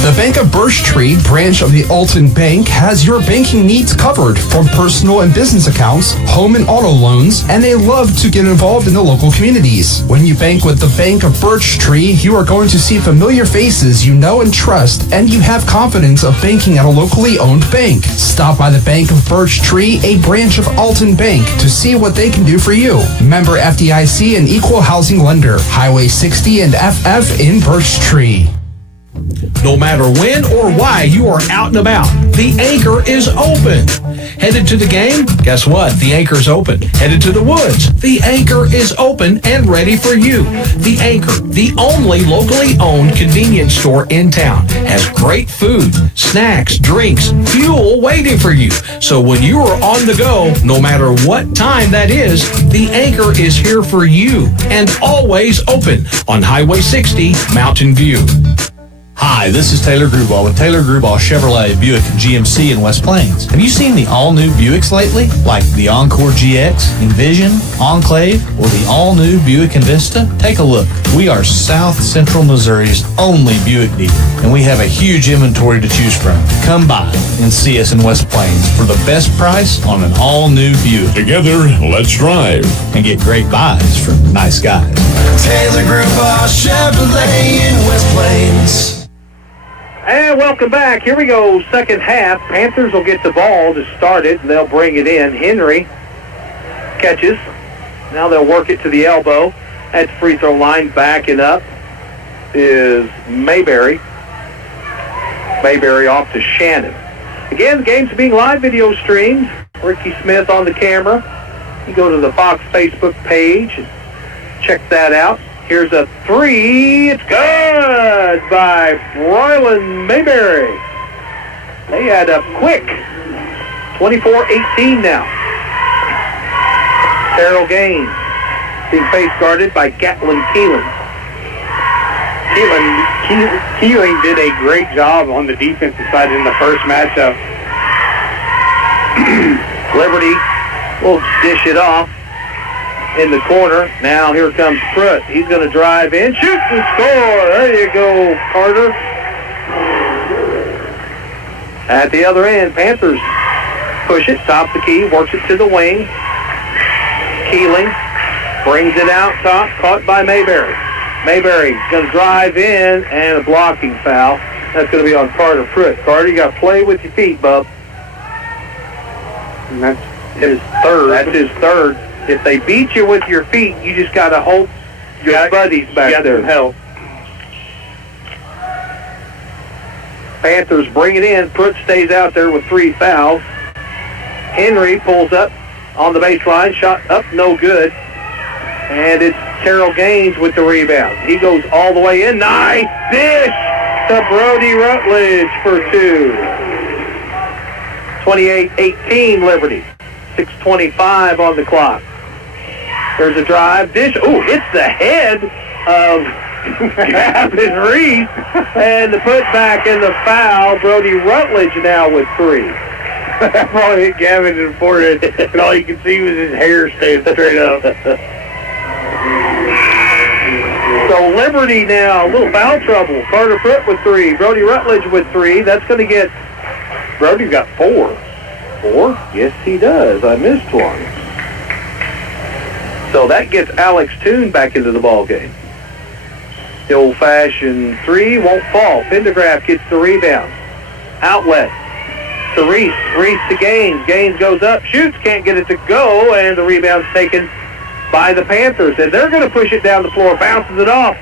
The Bank of Birch Tree branch of the Alton Bank has your banking needs covered, from personal and business accounts, home and auto loans, and they love to get involved in the local communities. When you bank with the Bank of Birch Tree, you are going to see familiar faces you know and trust, and you have confidence of banking at a locally owned bank. Stop by the Bank of Birch Tree, a branch of Alton Bank, to see what they can do for you. Member FDIC and equal housing lender. Highway 60 and FF in Birch Tree. No matter when or why you are out and about, the Anchor is open. Headed to the game? Guess what? The Anchor's open. Headed to the woods? The Anchor is open and ready for you. The Anchor, the only locally owned convenience store in town, has great food, snacks, drinks, fuel waiting for you. So when you are on the go, no matter what time that is, the Anchor is here for you and always open on Highway 60, Mountain View. Hi, this is Taylor Grubauer with Taylor Grubauer Chevrolet Buick GMC in West Plains. Have you seen the all-new Buicks lately? Like the Encore GX, Envision, Enclave, or the all-new Buick Envista? Take a look. We are South Central Missouri's only Buick dealer, and we have a huge inventory to choose from. Come by and see us in West Plains for the best price on an all-new Buick. Together, let's drive. And get great buys from nice guys. Taylor Grubauer Chevrolet in West Plains. And welcome back. Here we go, second half. Panthers will get the ball to start it, and they'll bring it in. Henry catches. Now they'll work it to the elbow. At the free throw line, backing up is Mayberry. Mayberry off to Shannon. Again, the game's being live video streamed. Ricky Smith on the camera. You go to the Fox Facebook page and check that out. Here's a three. It's good by Broylan Mayberry. They add up quick. 24-18 now. Terrell Gaines being face guarded by Gatlin Keelan. Keeling did a great job on the defensive side in the first matchup. Liberty will dish it off in the corner. Now here comes Pruitt. He's going to drive in, shoot and score. There you go, Carter. At the other end, Panthers push it, top the key, works it to the wing. Keeling brings it out top, caught by Mayberry. Mayberry going to drive in, and a blocking foul. That's going to be on Carter Pruitt. Carter, you got to play with your feet, bub. And that's his third. That's his third. If they beat you with your feet, you just got to hope your buddies back there help. Panthers bring it in. Pruitt stays out there with 3 fouls. Henry pulls up on the baseline. Shot up, no good. And it's Terrell Gaines with the rebound. He goes all the way in. Nice dish to Brody Rutledge for 2. 28-18 Liberty. 6:25 on the clock. There's a drive. Dish. Oh, hits the head of Gavin Reese. And the putback and the foul. Brody Rutledge now with 3. That ball hit Gavin in the forehead, and all you could see was his hair staying straight up. So Liberty now, a little foul trouble. Carter Pruitt with 3. Brody Rutledge with 3. That's going to get... Brody's got 4. 4? Yes, he does. I missed one. So that gets Alex Toon back into the ball game. The old-fashioned 3 won't fall. Pendergraft gets the rebound. Outlet to Reese. Reese to Gaines. Gaines goes up, shoots, can't get it to go, and the rebound's taken by the Panthers. And they're going to push it down the floor. Bounces it off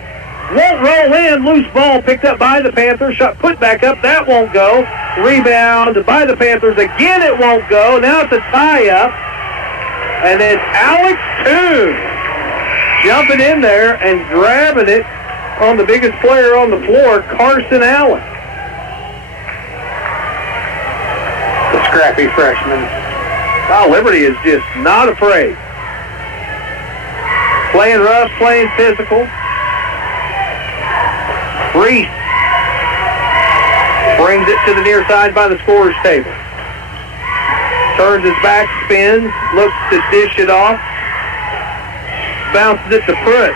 Won't roll in. Loose ball picked up by the Panthers. Shot put back up. That won't go. Rebound by the Panthers. Again, it won't go. Now it's a tie-up. And it's Alex Toon jumping in there and grabbing it on the biggest player on the floor, Carson Allen. The scrappy freshman. Wow, Liberty is just not afraid. Playing rough, playing physical. Reese brings it to the near side by the scorer's table. Turns his back, spins, looks to dish it off. Bounces it to Pruitt.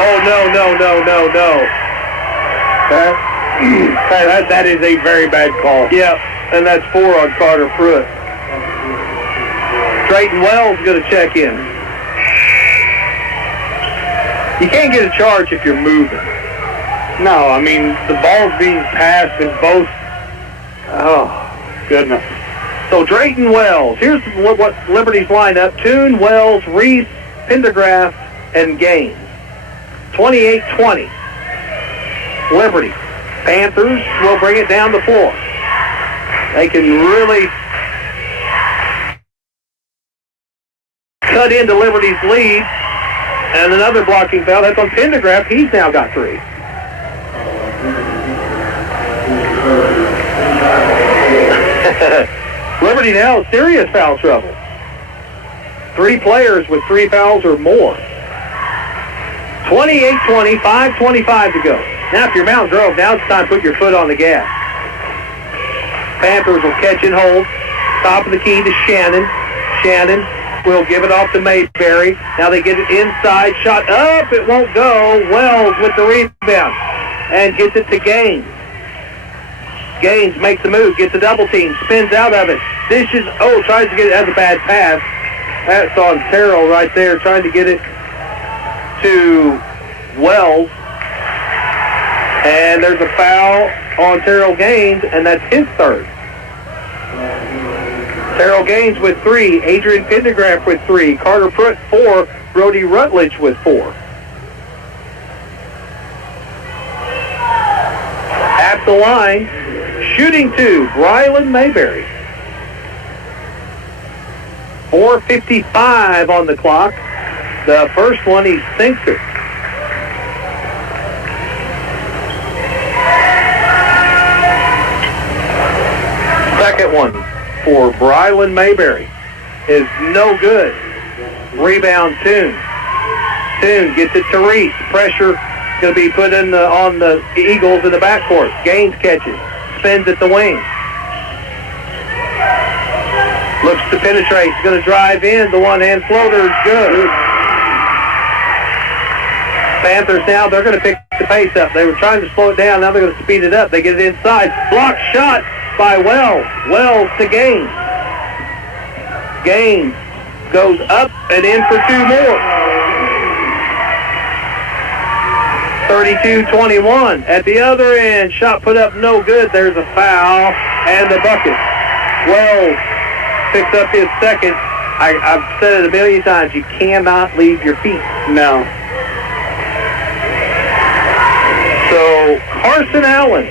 Oh, no. That is a very bad call. Yep, and that's 4 on Carter Pruitt. Drayton Wells going to check in. You can't get a charge if you're moving. No, I mean, the ball's being passed in both. Oh, goodness. So Drayton Wells, here's what Liberty's lineup. Toon, Wells, Reese, Pendergraft, and Gaines. 28-20. Liberty. Panthers will bring it down the floor. They can really cut into Liberty's lead. And another blocking foul. That's on Pendergraft. He's now got 3. Liberty now in serious foul trouble. 3 players with 3 fouls or more. 28-20, 5:25 to go. Now if you're Mt.Grove, now it's time to put your foot on the gas. Panthers will catch and hold. Top of the key to Shannon. Shannon will give it off to Mayberry. Now they get it inside. Shot up. It won't go. Wells with the rebound. And gets it to Gaines. Gaines makes the move. Gets a double team. Spins out of it. Dishes. Oh, tries to get it. That's a bad pass. That's on Terrell right there. Trying to get it to Wells. And there's a foul on Terrell Gaines, and that's his 3rd. Terrell Gaines with 3. Adrian Pendergraft with 3. Carter Pruitt 4. Brody Rutledge with 4. At the line, shooting 2, Brylan Mayberry. 4:55 on the clock. The first one, he sinks it. Second one for Brylan Mayberry is no good. Rebound Toon. Toon gets it to Reese. Pressure going to be put in on the Eagles in the backcourt. Gaines catches. Spins at the wing. Looks to penetrate. He's going to drive in. The one-hand floater is good. Panthers now, they're going to pick the pace up. They were trying to slow it down. Now they're going to speed it up. They get it inside. Blocked shot by Wells. Wells to Gaines. Gaines goes up and in for 2 more. 32-21. At the other end, shot put up no good. There's a foul and the bucket. Wells picks up his 2nd. I've said it a million times. You cannot leave your feet. No. So Carson Allen,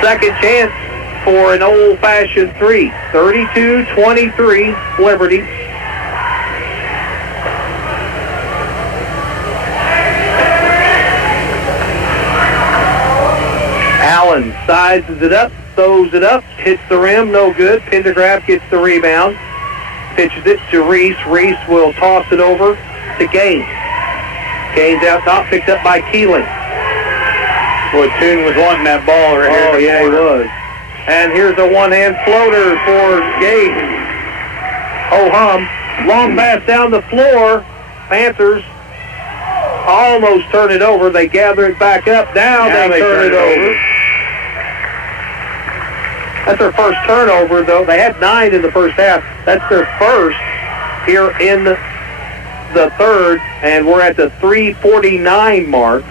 second chance for an old-fashioned 3. 32-23, Liberty. Allen sizes it up, throws it up, hits the rim, no good. Pendergraft gets the rebound, pitches it to Reese. Reese will toss it over to Gaines. Gaines out top, picked up by Keeling. Boy, Toon was wanting that ball right here. Oh, yeah, he was. And here's a one-hand floater for Gaines. Ho-hum. Long pass down the floor. Panthers almost turn it over. They gather it back up. Now they turn it over. That's their first turnover, though. They had 9 in the first half. That's their first here in the 3rd, and we're at the 3:49 mark.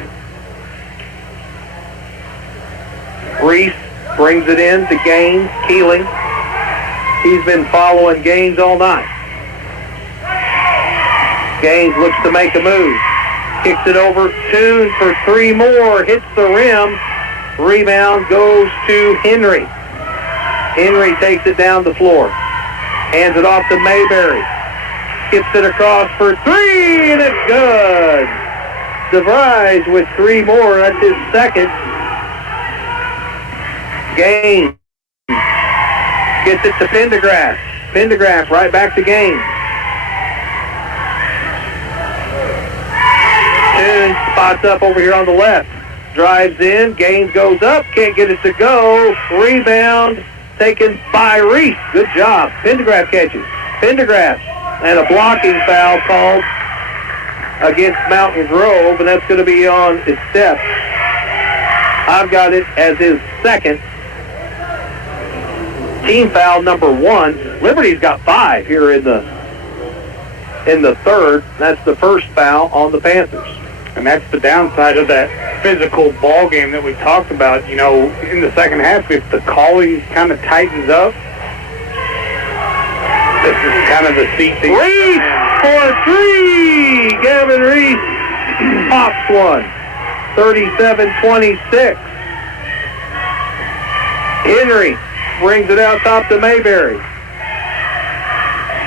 Reese brings it in to Gaines. Keeling. He's been following Gaines all night. Gaines looks to make a move. Kicks it over. Toon for 3 more. Hits the rim. Rebound goes to Henry. Henry takes it down the floor. Hands it off to Mayberry. Skips it across for 3, and it's good. DeVries with 3 more. That's his second. Gaines gets it to Pendergrass. Pendergrass right back to Gaines. Toon spots up over here on the left. Drives in. Gaines goes up. Can't get it to go. Rebound taken by Reese. Good job. Pendergrass catches. Pendergrass. And a blocking foul called against Mountain Grove, and that's going to be on his step. I've got it as his second. Team foul number 1. Liberty's got 5 here in the third. That's the first foul on the Panthers. And that's the downside of that physical ball game that we talked about. You know, in the second half, if the calling kind of tightens up, this is kind of the seat that Reese for 3! Gavin Reese pops one. 37-26. Henry brings it out top to Mayberry.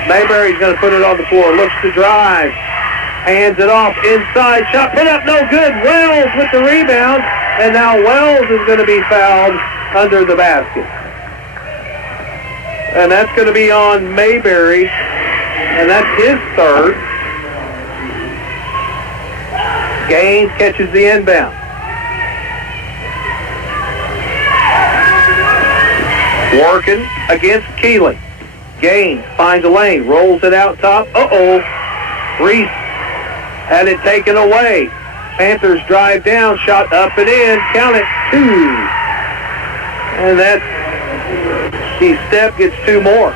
Mayberry's going to put it on the floor. Looks to drive. Hands it off inside. Shot put up, no good. Wells with the rebound. And now Wells is going to be fouled under the basket. And that's going to be on Mayberry. And that's his third. Gaines catches the inbound. Working against Keeley. Gaines finds a lane. Rolls it out top. Uh-oh. Reese had it taken away. Panthers drive down. Shot up and in. Count it. 2. And that's He step gets 2 more.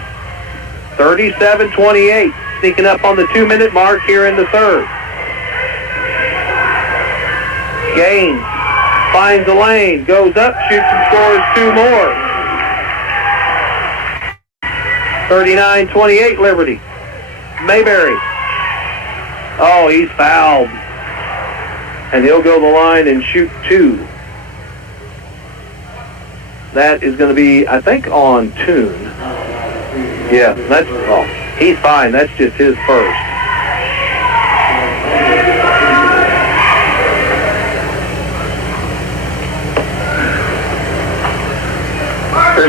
37-28. Sneaking up on the 2-minute mark here in the third. Gaines finds a lane, goes up, shoots and scores 2 more. 39-28 Liberty. Mayberry. Oh, he's fouled. And he'll go to the line and shoot 2. That is going to be, I think, on Toon. Yeah, that's, oh, he's fine. That's just his first.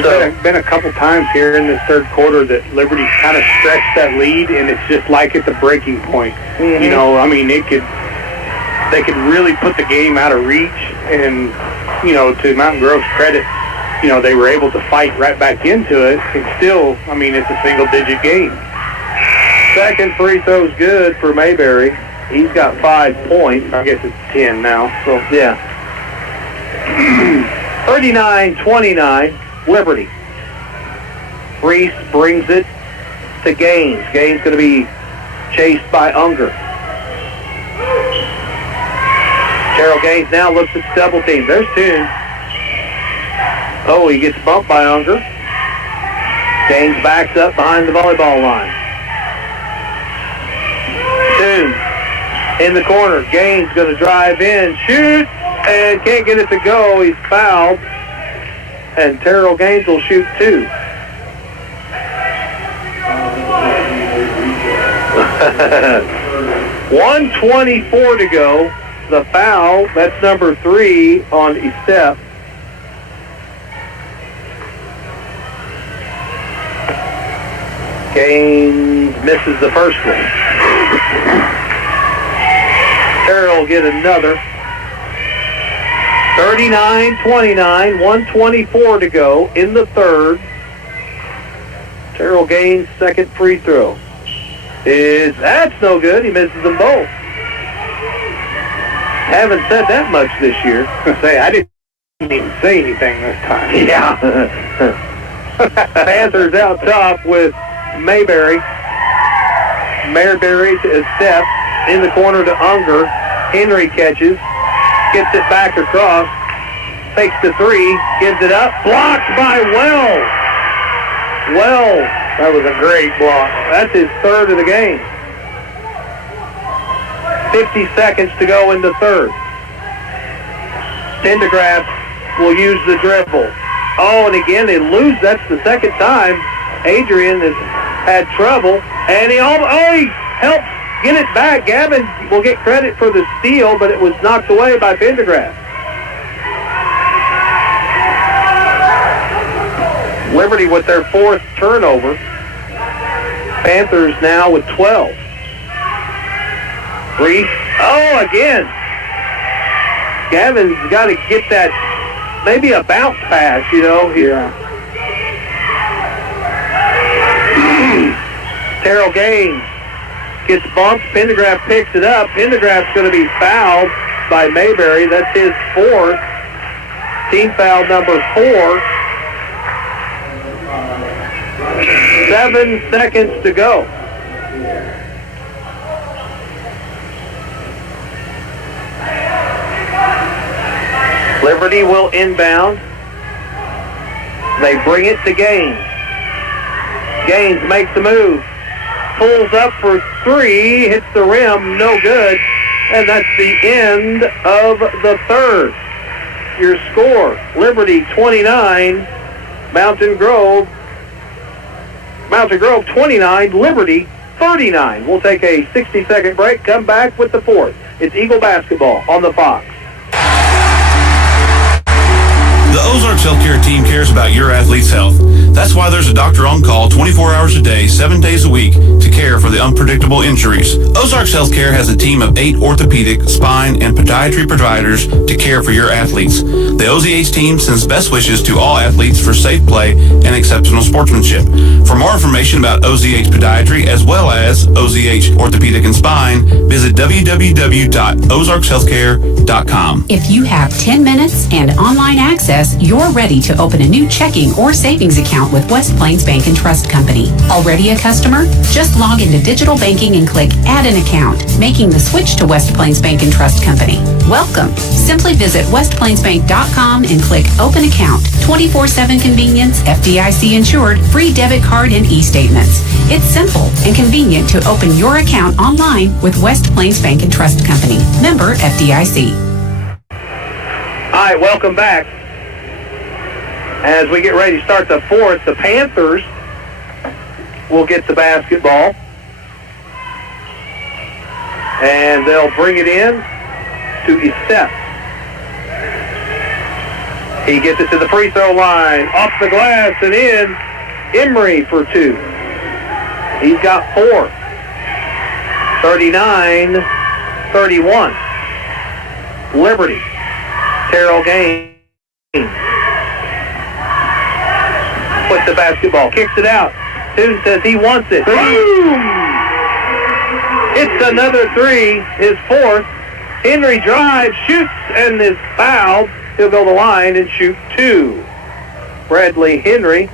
There's been a couple times here in this third quarter that Liberty kind of stretched that lead, and it's just like at the breaking point. Mm-hmm. You know, I mean, they could really put the game out of reach, and, you know, to Mountain Grove's credit, you know, they were able to fight right back into it, and still, I mean, it's a single-digit game. Second free throw's good for Mayberry. He's got 5 points. I guess it's 10 now. So, yeah. 39-29, Liberty. Reese brings it to Gaines. Gaines going to be chased by Unger. Terrell Gaines now looks at double team. There's Toon. Oh, he gets bumped by Unger. Gaines backs up behind the volleyball line. Toon in the corner. Gaines going to drive in, shoot, and can't get it to go. He's fouled. And Terrell Gaines will shoot 2. $1:24 to go. The foul, that's number 3 on Estep. Gaines misses the first one. Terrell will get another. 39-29, 1:24 to go in the third. Terrell Gaines' second free throw. That's no good. He misses them both. Haven't said that much this year. I didn't even say anything this time. Yeah. Panthers out top with Mayberry. Mayberry to Estep. In the corner to Unger. Henry catches. Gets it back across. Takes the 3. Gives it up. Blocked by Wells. Wells. That was a great block. That's his third of the game. 50 seconds to go in the third. Pendergrass will use the dribble. Oh, and again, they lose. That's the second time Adrian has had trouble. And he helps get it back. Gavin will get credit for the steal, but it was knocked away by Pendergrass. Liberty with their fourth turnover. Panthers now with 12. Reese. Oh, again. Gavin's got to get that, maybe a bounce pass, here. Terrell Gaines gets bumped. Pendergrass picks it up. Pendergrass going to be fouled by Mayberry. That's his fourth. Team foul number 4. 7 seconds to go. Liberty will inbound. They bring it to Gaines. Gaines makes a move. Pulls up for 3. Hits the rim. No good. And that's the end of the third. Your score, Liberty 29, Mountain Grove 29, Liberty 39. We'll take a 60-second break, come back with the fourth. It's Eagle basketball on the Fox. The Ozarks Healthcare team cares about your athlete's health. That's why there's a doctor on call 24 hours a day, 7 days a week to care for the unpredictable injuries. Ozarks Healthcare has a team of 8 orthopedic, spine, and podiatry providers to care for your athletes. The OZH team sends best wishes to all athletes for safe play and exceptional sportsmanship. For more information about OZH Podiatry as well as OZH Orthopedic and Spine, visit www.ozarkshealthcare.com. If you have 10 minutes and online access, you're ready to open a new checking or savings account with West Plains Bank and Trust Company. Already a customer? Just log into digital banking and click Add an Account, making the switch to West Plains Bank and Trust Company. Welcome. Simply visit westplainsbank.com and click Open Account. 24/7 convenience, FDIC insured, free debit card and e-statements. It's simple and convenient to open your account online with West Plains Bank and Trust Company. Member FDIC. All right, welcome back. As we get ready to start the fourth, the Panthers will get the basketball. And they'll bring it in to Estep. He gets it to the free throw line, off the glass and in. Emery for 2. He's got 4. 39-31. Liberty. Terrell Gaines. With the basketball, kicks it out. Tune says he wants it. Boom! It's another 3, his 4th. Henry drives, shoots, and is fouled. He'll go to the line and shoot 2. Bradley Henry.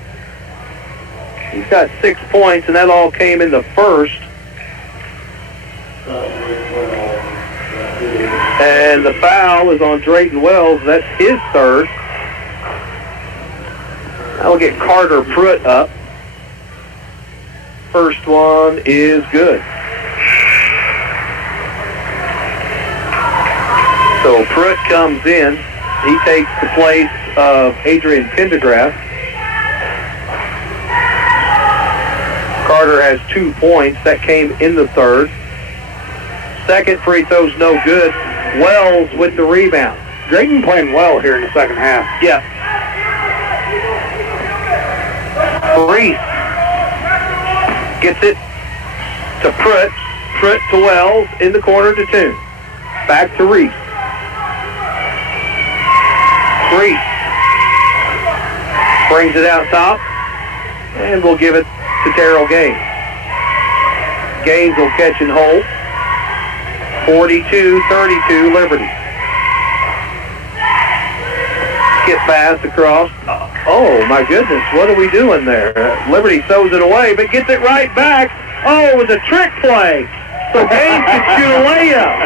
He's got 6 points, and that all came in the first. And the foul is on Drayton Wells. That's his 3rd. I'll get Carter Pruitt up. First one is good. So Pruitt comes in. He takes the place of Adrian Pendergrass. Carter has 2 points. That came in the 3rd. Second free throw's no good. Wells with the rebound. Drayton playing well here in the second half. Yeah. Reese gets it to Pruitt. Pruitt to Wells in the corner to Toon. Back to Reese. Reese brings it out top, and we'll give it to Terrell Gaines. Gaines will catch and hold. 42-32 Liberty. Skip pass across. Oh, my goodness, what are we doing there? Liberty throws it away, but gets it right back. Oh, it was a trick play. So Gaines could shoot a layup.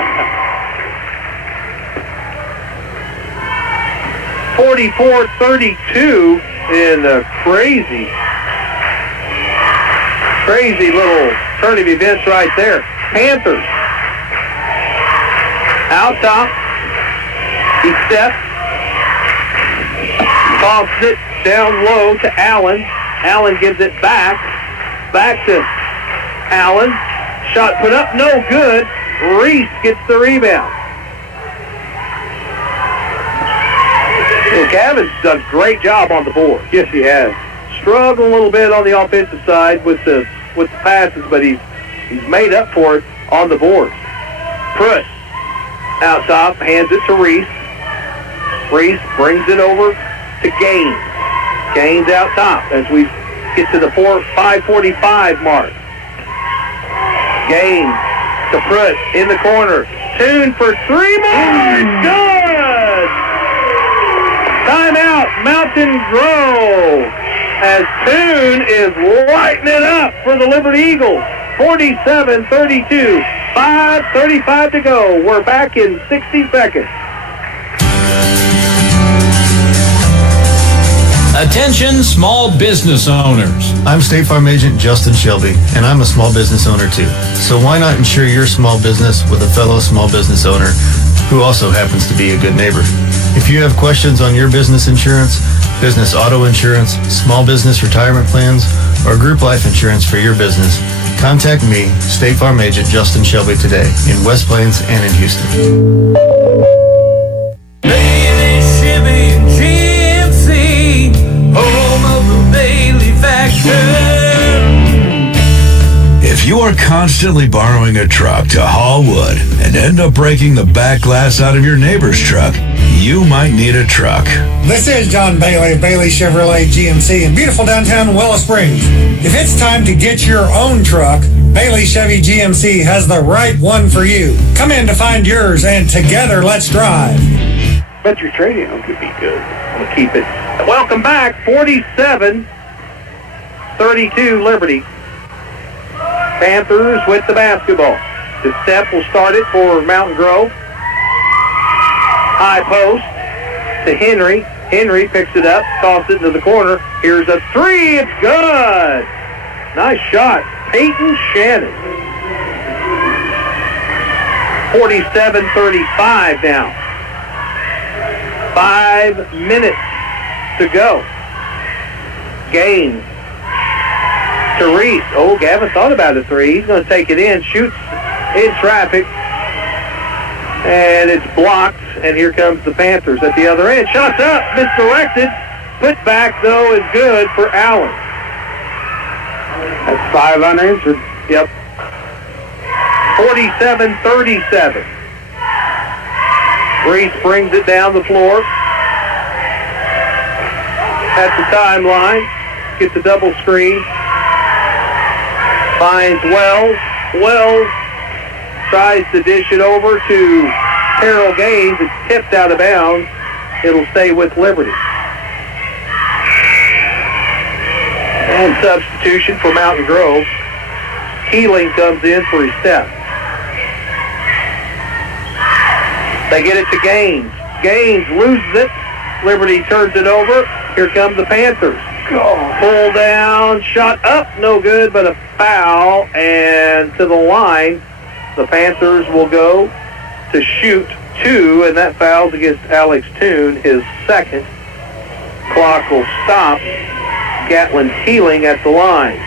44-32 in a crazy little turn of events right there. Panthers Out top. He steps. Tosses it down low to Allen. Allen gives it back. Back to Allen. Shot put up, no good. Reese gets the rebound. Well, Gavin's done a great job on the board. Yes, he has. Struggled a little bit on the offensive side with the passes, but he's made up for it on the board. Pruitt out top, hands it to Reese. Reese brings it over to Gaines. Gaines out top as we get to the 5:45 mark. Gaines to Pruitt in the corner. Toon for three more. Good! Timeout, Mountain Grove, as Toon is lighting it up for the Liberty Eagles. 47-32, 5:35 to go. We're back in 60 seconds. Attention small business owners. I'm State Farm Agent Justin Shelby, and I'm a small business owner too. So why not insure your small business with a fellow small business owner who also happens to be a good neighbor? If you have questions on your business insurance, business auto insurance, small business retirement plans, or group life insurance for your business, contact me, State Farm Agent Justin Shelby, today in West Plains and in Houston. Bailey Chevy GMC, home of the Bailey Factor. If you are constantly borrowing a truck to haul wood and end up breaking the back glass out of your neighbor's truck, you might need a truck. This is John Bailey of Bailey Chevrolet GMC in beautiful downtown Willow Springs. If it's time to get your own truck, Bailey Chevy GMC has the right one for you. Come in to find yours, and together let's drive. Bet your trading could be good. I'm going to keep it. Welcome back, 47-32 Liberty. Panthers with the basketball. The step will start it for Mountain Grove. High post to Henry. Henry picks it up, tosses it into the corner. Here's a three. It's good. Nice shot. Peyton Shannon. 47-35 now. 5 minutes to go. Gaines to Reese. Oh, Gavin thought about a three. He's going to take it in. Shoots in traffic. And it's blocked. And here comes the Panthers at the other end. Shots up. Misdirected. Put back, though, is good for Allen. That's 5 unanswered. Yep. 47-37. Reese brings it down the floor. At the timeline. Gets a double screen. Finds Wells. Wells tries to dish it over to Terrell Gaines. It's tipped out of bounds. It'll stay with Liberty. And substitution for Mountain Grove. Keeling comes in for his step. They get it to Gaines. Gaines loses it. Liberty turns it over. Here come the Panthers. Pull down, shot up, no good, but a foul. And to the line, the Panthers will go to shoot 2, and that foul's against Alex Toon, his second. Clock will stop. Gatlin Keeling at the line.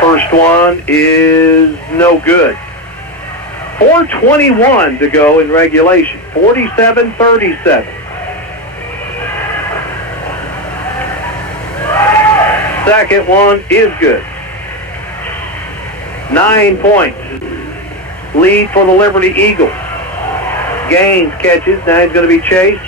First one is no good. 4:21 to go in regulation. 47-37. Second one is good. 9 points. Lead for the Liberty Eagles. Gaines catches. Now he's going to be chased.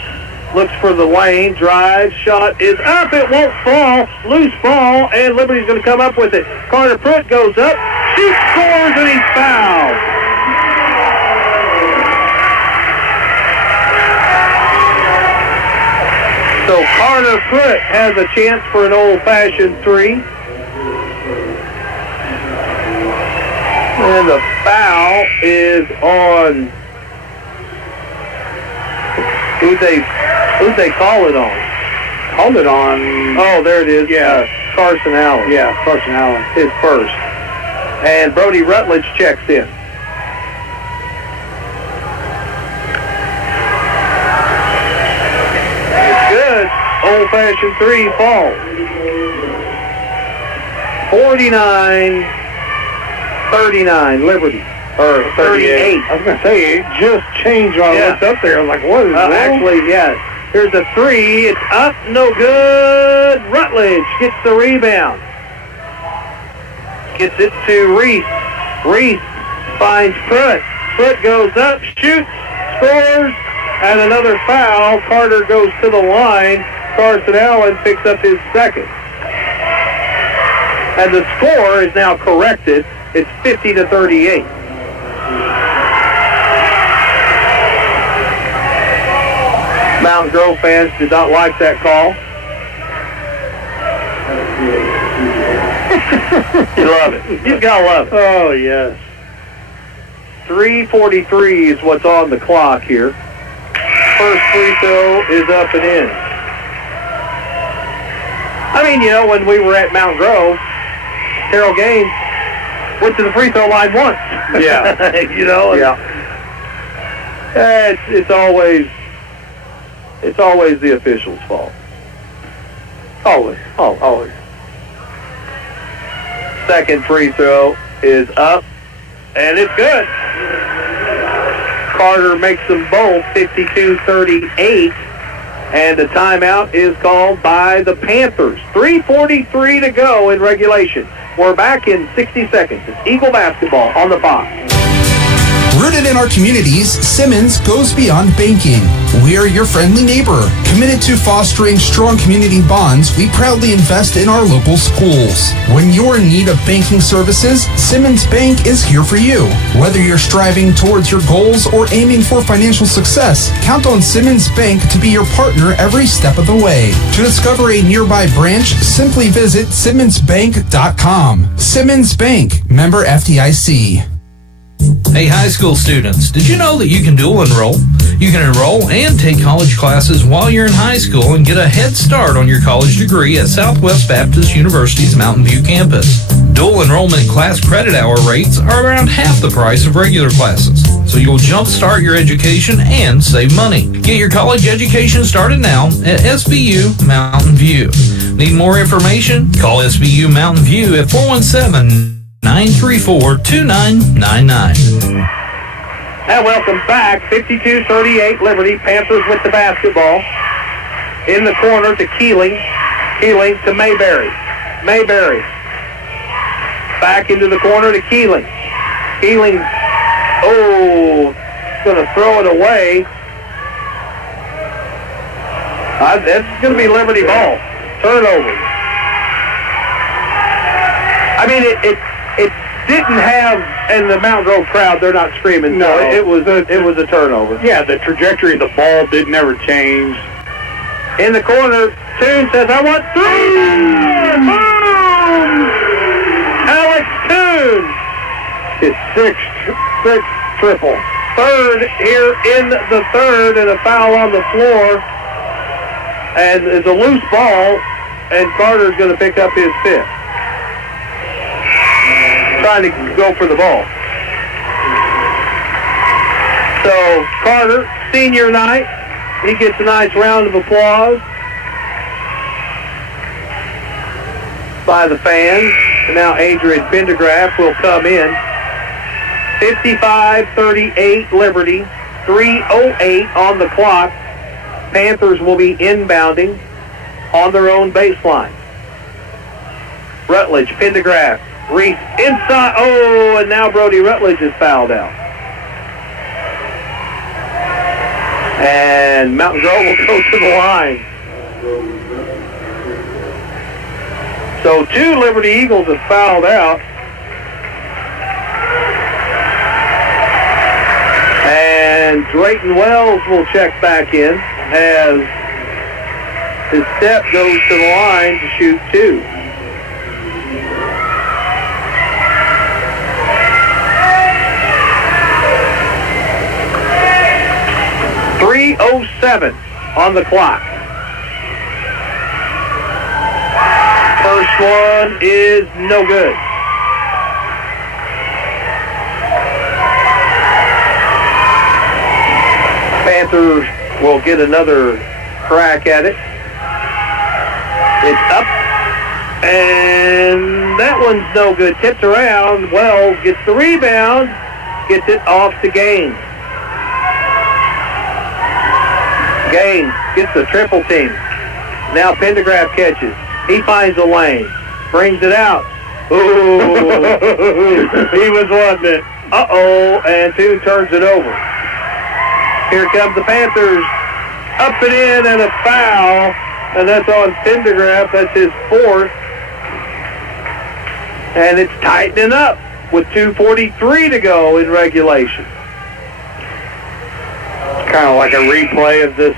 Looks for the lane. Drives. Shot is up. It won't fall. Loose ball. And Liberty's going to come up with it. Carter Pruitt goes up. Shoots, scores, and he's fouled. So Carter Pruitt has a chance for an old-fashioned three. And the foul is on. Who'd they call it on? Called it on. Oh, there it is. Yeah. Carson Allen. Yeah, Carson Allen. His first. And Brody Rutledge checks in. old-fashioned three falls. 49-39, Liberty. Or 38. I was going to say, it just changed when I looked up there. I was like, what is that? Actually, yeah. Here's a three. It's up, no good. Rutledge gets the rebound. Gets it to Reese. Reese finds Pruitt. Pruitt goes up, shoots, scores, and another foul. Carter goes to the line. Carson Allen picks up his second. And the score is now corrected. It's 50-38. Mountain Grove fans did not like that call. You love it. You gotta love it. Oh, yes. 3:43 is what's on the clock here. First free throw is up and in. I mean, you know, when we were at Mountain Grove, Terrell Gaines went to the free throw line once. Yeah. You know? Yeah. It's always the official's fault. Always. Oh, always. Second free throw is up, and it's good. Carter makes them both 52-38, and the timeout is called by the Panthers. 3:43 to go in regulation. We're back in 60 seconds. It's Eagle basketball on the box. Rooted in our communities, Simmons goes beyond banking. We are your friendly neighbor. Committed to fostering strong community bonds, we proudly invest in our local schools. When you're in need of banking services, Simmons Bank is here for you. Whether you're striving towards your goals or aiming for financial success, count on Simmons Bank to be your partner every step of the way. To discover a nearby branch, simply visit simmonsbank.com. Simmons Bank, member FDIC. Hey, high school students, did you know that you can dual enroll? You can enroll and take college classes while you're in high school and get a head start on your college degree at Southwest Baptist University's Mountain View campus. Dual enrollment class credit hour rates are around half the price of regular classes, so you'll jumpstart your education and save money. Get your college education started now at SBU Mountain View. Need more information? Call SBU Mountain View at 417-934-2999. And welcome back. 52-38 Liberty. Panthers with the basketball. In the corner to Keeling. Keeling to Mayberry. Mayberry. Back into the corner to Keeling. Keeling, going to throw it away. That's going to be Liberty ball. Turnover. I mean, it didn't have, and the Mount Grove crowd, they're not screaming. No, it was a turnover. Yeah, the trajectory of the ball did never change. In the corner, Toon says, I want three! Boom! Alex Toon! His sixth triple. Third here in the third, and a foul on the floor. And it's a loose ball, and Carter's going to pick up his fifth. Trying to go for the ball. So Carter, senior night, he gets a nice round of applause by the fans. And now Adrian Pendergraft will come in. 55-38 Liberty, 3:08 on the clock. Panthers will be inbounding on their own baseline. Rutledge, Pendergraft. Reese inside. And now Brody Rutledge is fouled out. And Mountain Grove will go to the line. So 2 Liberty Eagles have fouled out. And Drayton Wells will check back in as his step goes to the line to shoot 2. .07 on the clock. First one is no good. Panthers will get another crack at it. It's up, and that one's no good. Tipped around. Wells gets the rebound, gets it off to Gaines. Gaines gets the triple team. Now Pendergraft catches. He finds a lane, brings it out. Ooh, he was wanting it. Uh-oh, and Toon turns it over. Here comes the Panthers. Up and in, and a foul. And that's on Pendergraft. That's his fourth. And it's tightening up with 2:43 to go in regulation. Kind of like a replay of this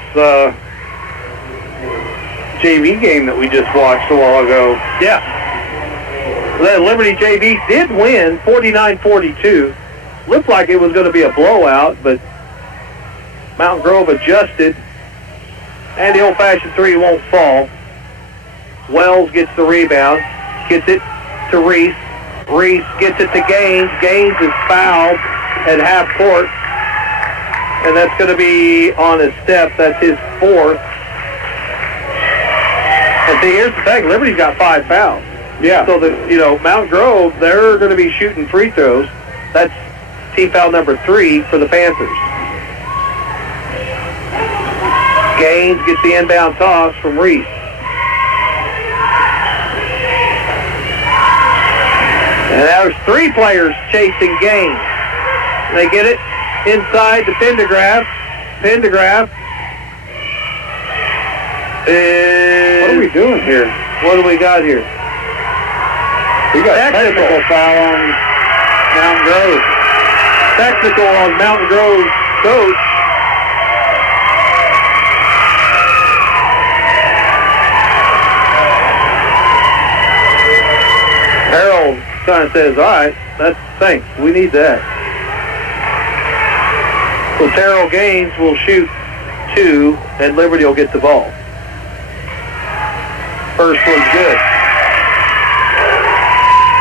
JV game that we just watched a while ago. Yeah. The Liberty JV did win 49-42. Looked like it was going to be a blowout, but Mountain Grove adjusted. And the old-fashioned three won't fall. Wells gets the rebound, gets it to Reese. Reese gets it to Gaines. Gaines is fouled at half court. And that's going to be on a step. That's his fourth. And see, here's the thing. Liberty's got 5 fouls. Yeah. So, Mountain Grove, they're going to be shooting free throws. That's team foul number 3 for the Panthers. Gaines gets the inbound toss from Reese. And there's 3 players chasing Gaines. They get it inside to Pendergraft. Pendergraft is... What are we doing here? What do we got here? We got a technical foul on Mountain Grove. Technical on Mountain Grove's coach. Harold kind of says, all right, thanks. We need that. So Terrell Gaines will shoot 2, and Liberty will get the ball. First one's good.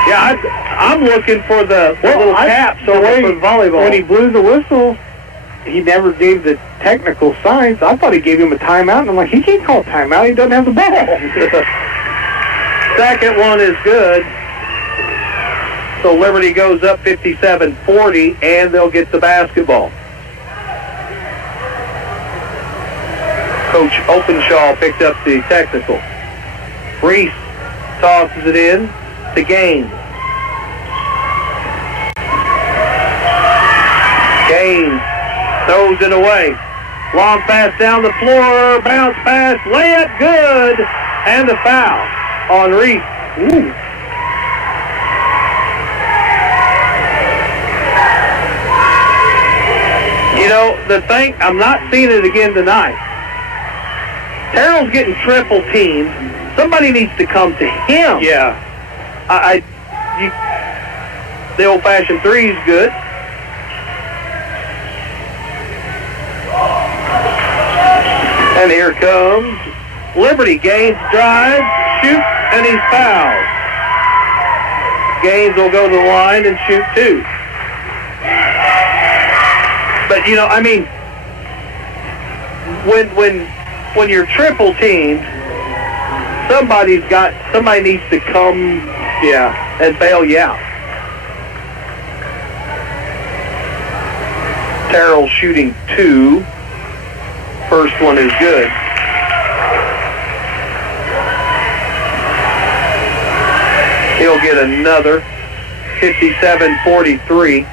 Yeah, I'm looking for the little caps for the volleyball. When he blew the whistle, he never gave the technical signs. I thought he gave him a timeout, and I'm like, he can't call timeout. He doesn't have the ball. Second one is good. So Liberty goes up 57-40, and they'll get the basketball. Coach Openshaw picked up the technical. Reese tosses it in to Gaines. Gaines throws it away. Long pass down the floor, bounce pass, layup good, and the foul on Reese. Ooh. The thing, I'm not seeing it again tonight. Terrell's getting triple teamed. Somebody needs to come to him. Yeah. The old-fashioned three is good. And here comes Liberty. Gaines drives, shoots, and he's fouled. Gaines will go to the line and shoot 2. But, when you're triple teamed, somebody needs to come, and bail you out. Terrell shooting 2. First one is good. He'll get another 57-43.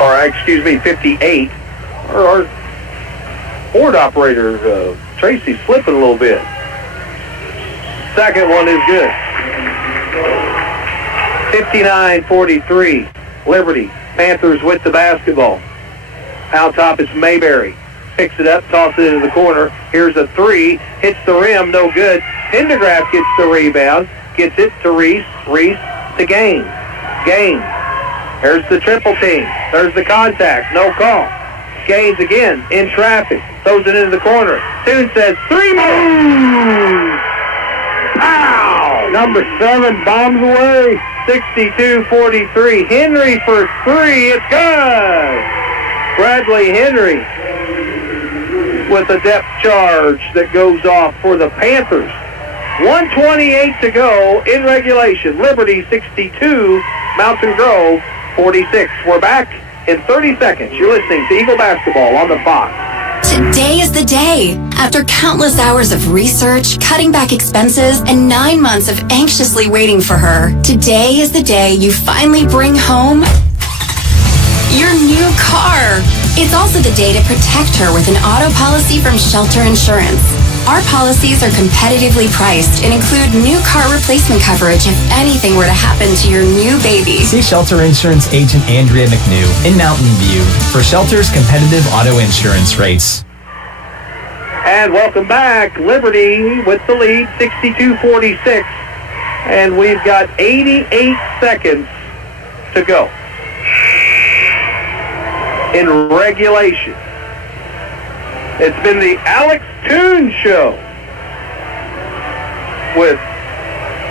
Or, 58. Our board operator, Tracy, slipping a little bit. Second one is good. 59-43. Liberty. Panthers with the basketball. Out top is Mayberry. Picks it up, tosses it into the corner. Here's a 3. Hits the rim, no good. Pendergraft gets the rebound. Gets it to Reese. Reese to Gaines. Gaines. There's the triple team. There's the contact. No call. Gaines again in traffic. Throws it into the corner. Toon says 3 moves. Ow! Number 7 bombs away. 62-43. Henry for 3. It's good. Bradley Henry. with a depth charge that goes off for the Panthers. 1:28 to go in regulation. Liberty 62, Mountain Grove 46. We're back in 30 seconds. You're listening to Eagle Basketball on the Fox. Today is the day. After countless hours of research, cutting back expenses, and 9 months of anxiously waiting for her, today is the day you finally bring home your new car. It's also the day to protect her with an auto policy from Shelter Insurance. Our policies are competitively priced and include new car replacement coverage if anything were to happen to your new baby. See Shelter Insurance agent Andrea McNew in Mountain View for Shelter's competitive auto insurance rates. And welcome back. Liberty with the lead, 62-46. And we've got 88 seconds to go in regulation. It's been the Alex Toon Show with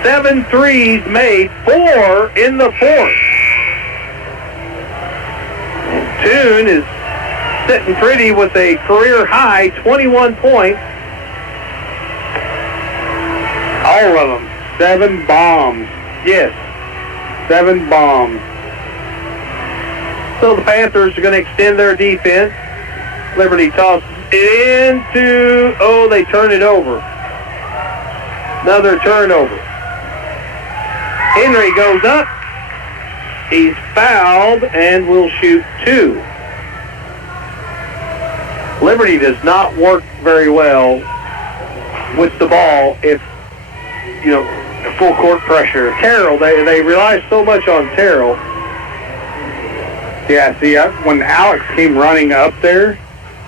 7 threes made, 4 in the fourth. And Toon is sitting pretty with a career high 21 points. All of them. 7 bombs. Yes. 7 bombs. So the Panthers are going to extend their defense. Liberty tosses it into, they turn it over. Another turnover. Henry goes up. He's fouled and will shoot 2. Liberty does not work very well with the ball if, full court pressure. Terrell, they rely so much on Terrell. Yeah, see, when Alex came running up there,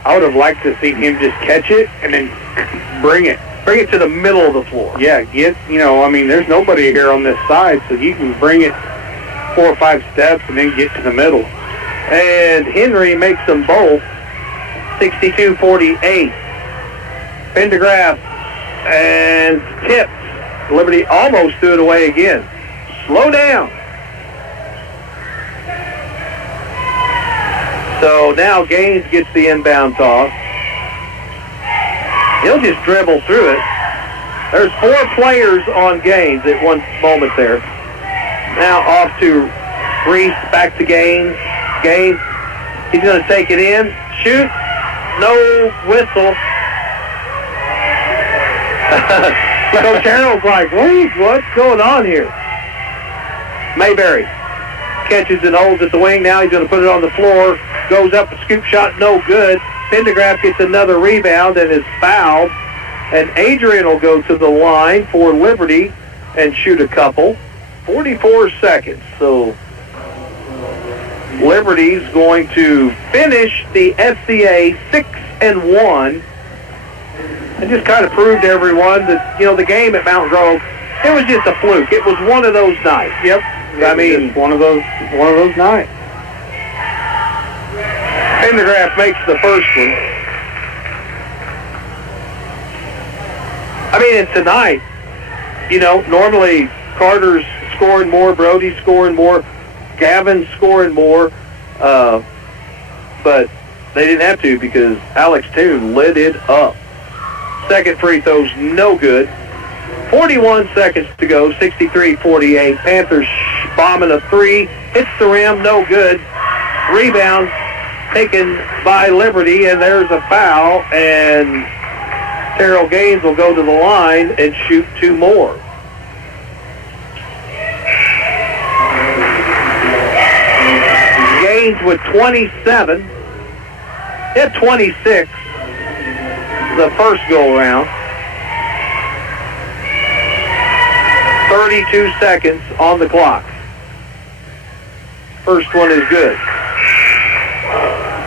I would have liked to see him just catch it and then bring it. Bring it to the middle of the floor. Yeah, there's nobody here on this side, so you can bring it 4 or 5 steps and then get to the middle. And Henry makes them both 62-48. Pendergraft and tipped. Liberty almost threw it away again. Slow down. So now Gaines gets the inbound toss. He'll just dribble through it. There's 4 players on Gaines at one moment there. Now off to Reese, back to Gaines. Gaines, he's going to take it in. Shoot. No whistle. So Terrell's like, what's going on here? Mayberry catches and holds at the wing. Now he's going to put it on the floor. Goes up, a scoop shot, no good. Pendergraft gets another rebound and is fouled. And Adrian will go to the line for Liberty and shoot a couple. 44 seconds. So Liberty's going to finish the SCA 6-1. And just kind of proved to everyone that, the game at Mt. Grove, it was just a fluke. It was one of those nights. Yep. One of those nights. Pendergraft makes the first one. And tonight, normally Carter's scoring more, Brody's scoring more, Gavin's scoring more, but they didn't have to because Alex Toon lit it up. Second free throw's no good. 41 seconds to go, 63-48. Panthers bombing a 3, hits the rim, no good. Rebound taken by Liberty, and there's a foul, and Terrell Gaines will go to the line and shoot 2 more. Gaines with 27. He had 26 the first go-around. 32 seconds on the clock. First one is good.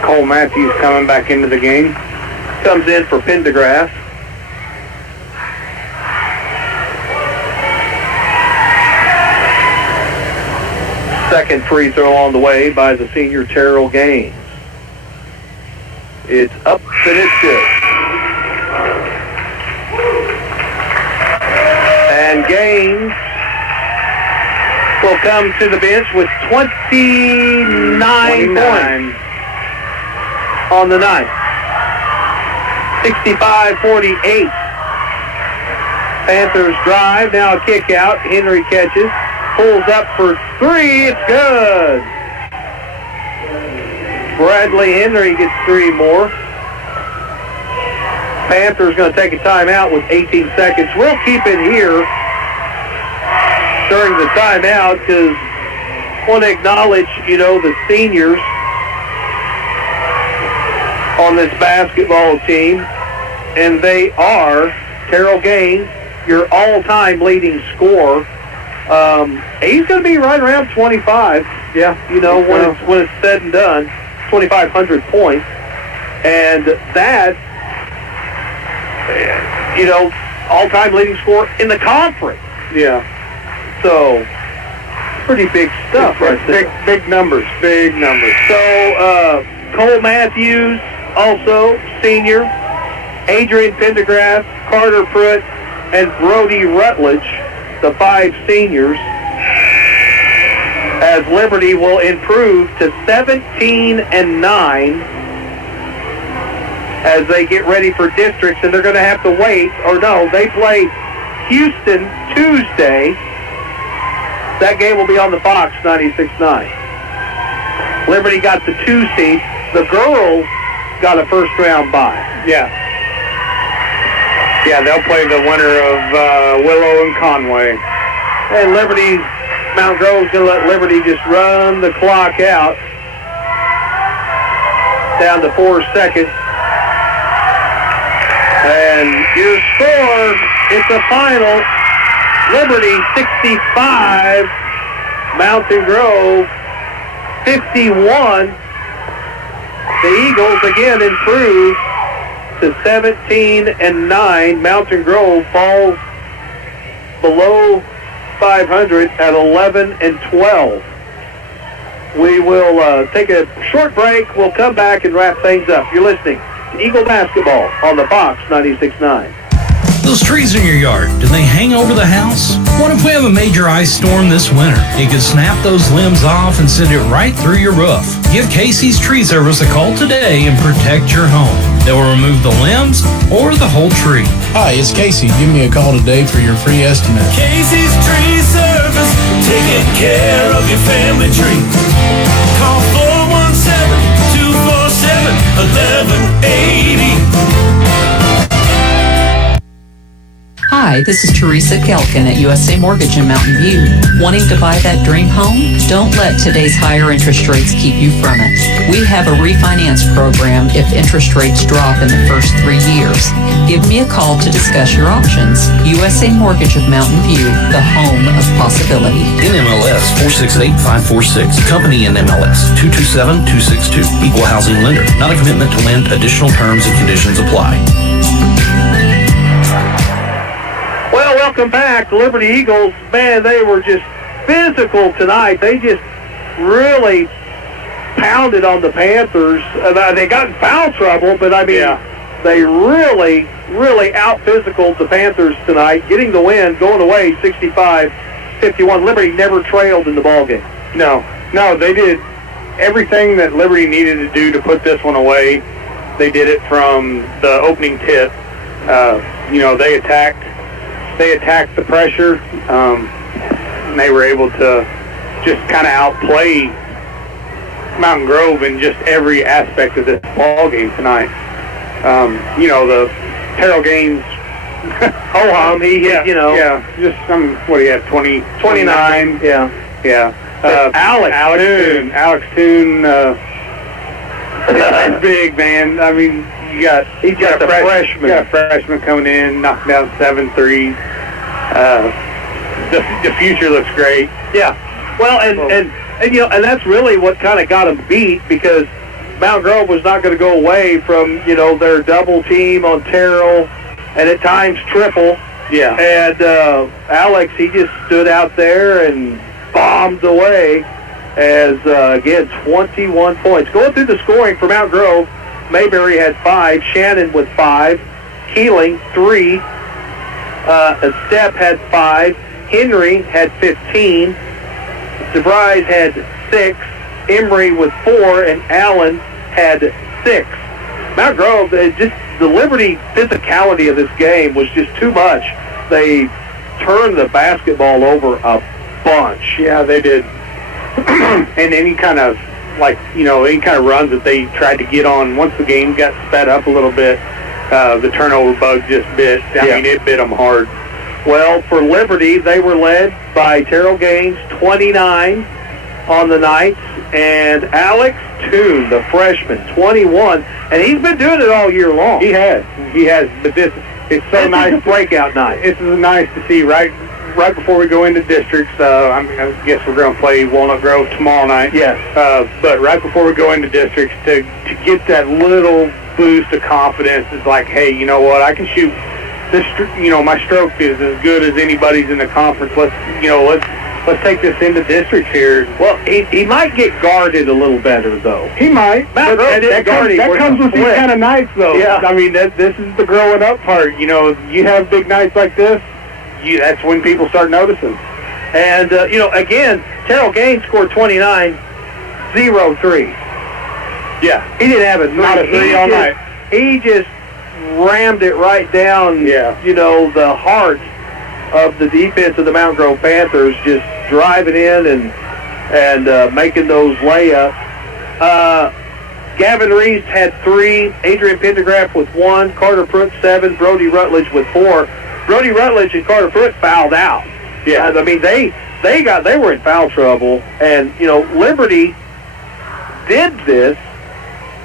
Cole Matthews coming back into the game. Comes in for Pendergraft. Second free throw on the way by the senior Terrell Gaines. It's up and it's good. And Gaines will come to the bench with 29 points on the night. 65-48. Panthers drive, now a kick out. Henry catches, pulls up for three, it's good. Bradley Henry gets three more. Panthers going to take a timeout with 18 seconds. We'll keep it here during the timeout because I want to acknowledge, the seniors on this basketball team, and they are Terrell Gaines, your all-time leading scorer. He's going to be right around 25. Yeah, when it's said and done, 2,500 points, and that, all-time leading scorer in the conference. Yeah. So, pretty big stuff right there. Big numbers. So, Cole Matthews, also senior, Adrian Pendergrass, Carter Pruitt, and Brody Rutledge, the five seniors, as Liberty will improve to 17-9 as they get ready for districts, and they're going to have to wait, they play Houston Tuesday. That game will be on the Fox 96.9. Liberty got the 2 seed. The girls got a first-round bye. Yeah, they'll play the winner of Willow and Conway. And Mt.Grove is going to let Liberty just run the clock out. Down to 4 seconds. And your score, it's a final. Liberty 65, Mt.Grove 51. The Eagles again improve to 17-9. Mt.Grove falls below 500 at 11-12. We will take a short break. We'll come back and wrap things up. You're listening to Eagle Basketball on the Fox 96.9. Those trees in your yard, do they hang over the house? What if we have a major ice storm this winter? It could snap those limbs off and send it right through your roof. Give Casey's Tree Service a call today and protect your home. They will remove the limbs or the whole tree. Hi, it's Casey. Give me a call today for your free estimate. Casey's Tree Service, taking care of your family tree. Call 417-247-1180. Hi, this is Teresa Kelkin at USA Mortgage in Mountain View. Wanting to buy that dream home? Don't let today's higher interest rates keep you from it. We have a refinance program if interest rates drop in the first 3 years. Give me a call to discuss your options. USA Mortgage of Mountain View, the home of possibility. NMLS 468546. Company NMLS 227262. Equal housing lender. Not a commitment to lend. Additional terms and conditions apply. Welcome back. The Liberty Eagles, man, they were just physical tonight. They just really pounded on the Panthers. They got in foul trouble, but they really out-physicaled the Panthers tonight, getting the win, going away 65-51. Liberty never trailed in the ballgame. No, they did everything that Liberty needed to do to put this one away. They did it from the opening tip. They attacked the pressure, and they were able to just kind of outplay Mt.Grove in just every aspect of this ball game tonight. The Terrell Gaines, he hit, what do you have, 29? Yeah. Alex Toon, big man. I mean, he's got a freshman. You got a freshman coming in, knocking down 7 threes. The future looks great. Yeah. Well, and that's really what kind of got them beat, because Mt.Grove was not going to go away from their double team on Terrell and at times triple. Yeah. And Alex, he just stood out there and bombed away as again 21 points. Going through the scoring for Mt.Grove. Mayberry had 5, Shannon with 5, Keeling 3, Stepp had 5, Henry had 15, DeVries had 6, Emery with 4, and Allen had 6. Mt.Grove, the Liberty physicality of this game was just too much. They turned the basketball over a bunch. Yeah, they did. And any kind of runs that they tried to get on, once the game got sped up a little bit, the turnover bug just bit. I mean, it bit them hard. Well, for Liberty, they were led by Terrell Gaines, 29 on the night, and Alex Toon, the freshman, 21. And he's been doing it all year long. He has. But it's so nice. Breakout night. This is nice to see right before we go into districts. I guess we're going to play Walnut Grove tomorrow night. Yes. But right before we go into districts, to get that little boost of confidence, it's like, hey, you know what? I can shoot this. My stroke is as good as anybody's in the conference. Let's take this into districts here. Well, he might get guarded a little better, though. He might. That comes with these kind of nights, though. Yeah. I mean, this is the growing up part. You have big nights like this, that's when people start noticing. And, again, Terrell Gaines scored 29, 0-3. Yeah. He didn't have a three. Not a three all night. He just rammed it right down, the heart of the defense of the Mt.Grove Panthers, just driving in and making those layups. Gavin Reese had 3, Adrian Pendergraft with 1, Carter Pruitt 7, Brody Rutledge with 4. Brody Rutledge and Carter Pruitt fouled out. Yeah, I mean they were in foul trouble, and Liberty did this.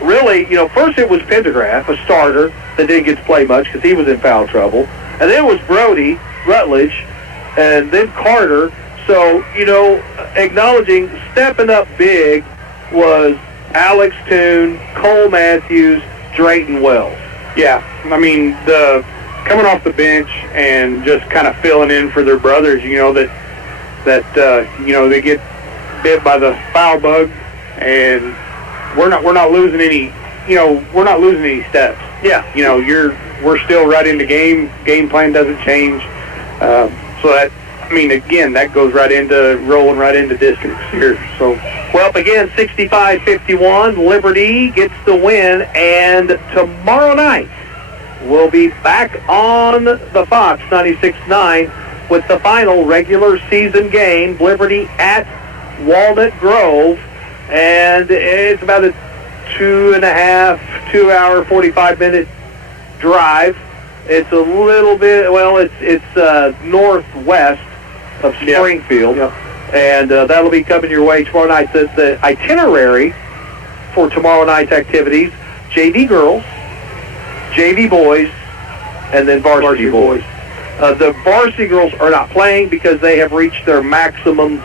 Really, first it was Pendergraft, a starter that didn't get to play much because he was in foul trouble, and then it was Brody Rutledge, and then Carter. So acknowledging stepping up big was Alex Toon, Cole Matthews, Drayton Wells. Yeah, I mean coming off the bench and just kind of filling in for their brothers, that they get bit by the foul bug, and we're not losing any, we're not losing any steps. Yeah. We're still right into game plan doesn't change. So that, again, that goes right into rolling right into districts here. So, well, again, 65-51, Liberty gets the win, and tomorrow night we'll be back on the Fox 96.9 with the final regular season game, Liberty at Walnut Grove, and it's about a 2 hour, 45-minute drive. It's a little bit, it's northwest of Springfield, and that'll be coming your way tomorrow night. The itinerary for tomorrow night's activities: JV girls, JV boys, and then varsity boys. The varsity girls are not playing because they have reached their maximum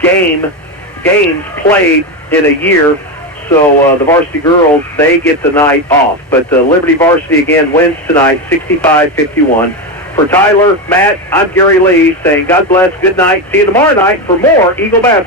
games played in a year. So the varsity girls, they get the night off. But Liberty varsity, again, wins tonight, 65-51. For Tyler, Matt, I'm Gary Lee saying God bless, good night. See you tomorrow night for more Eagle basketball.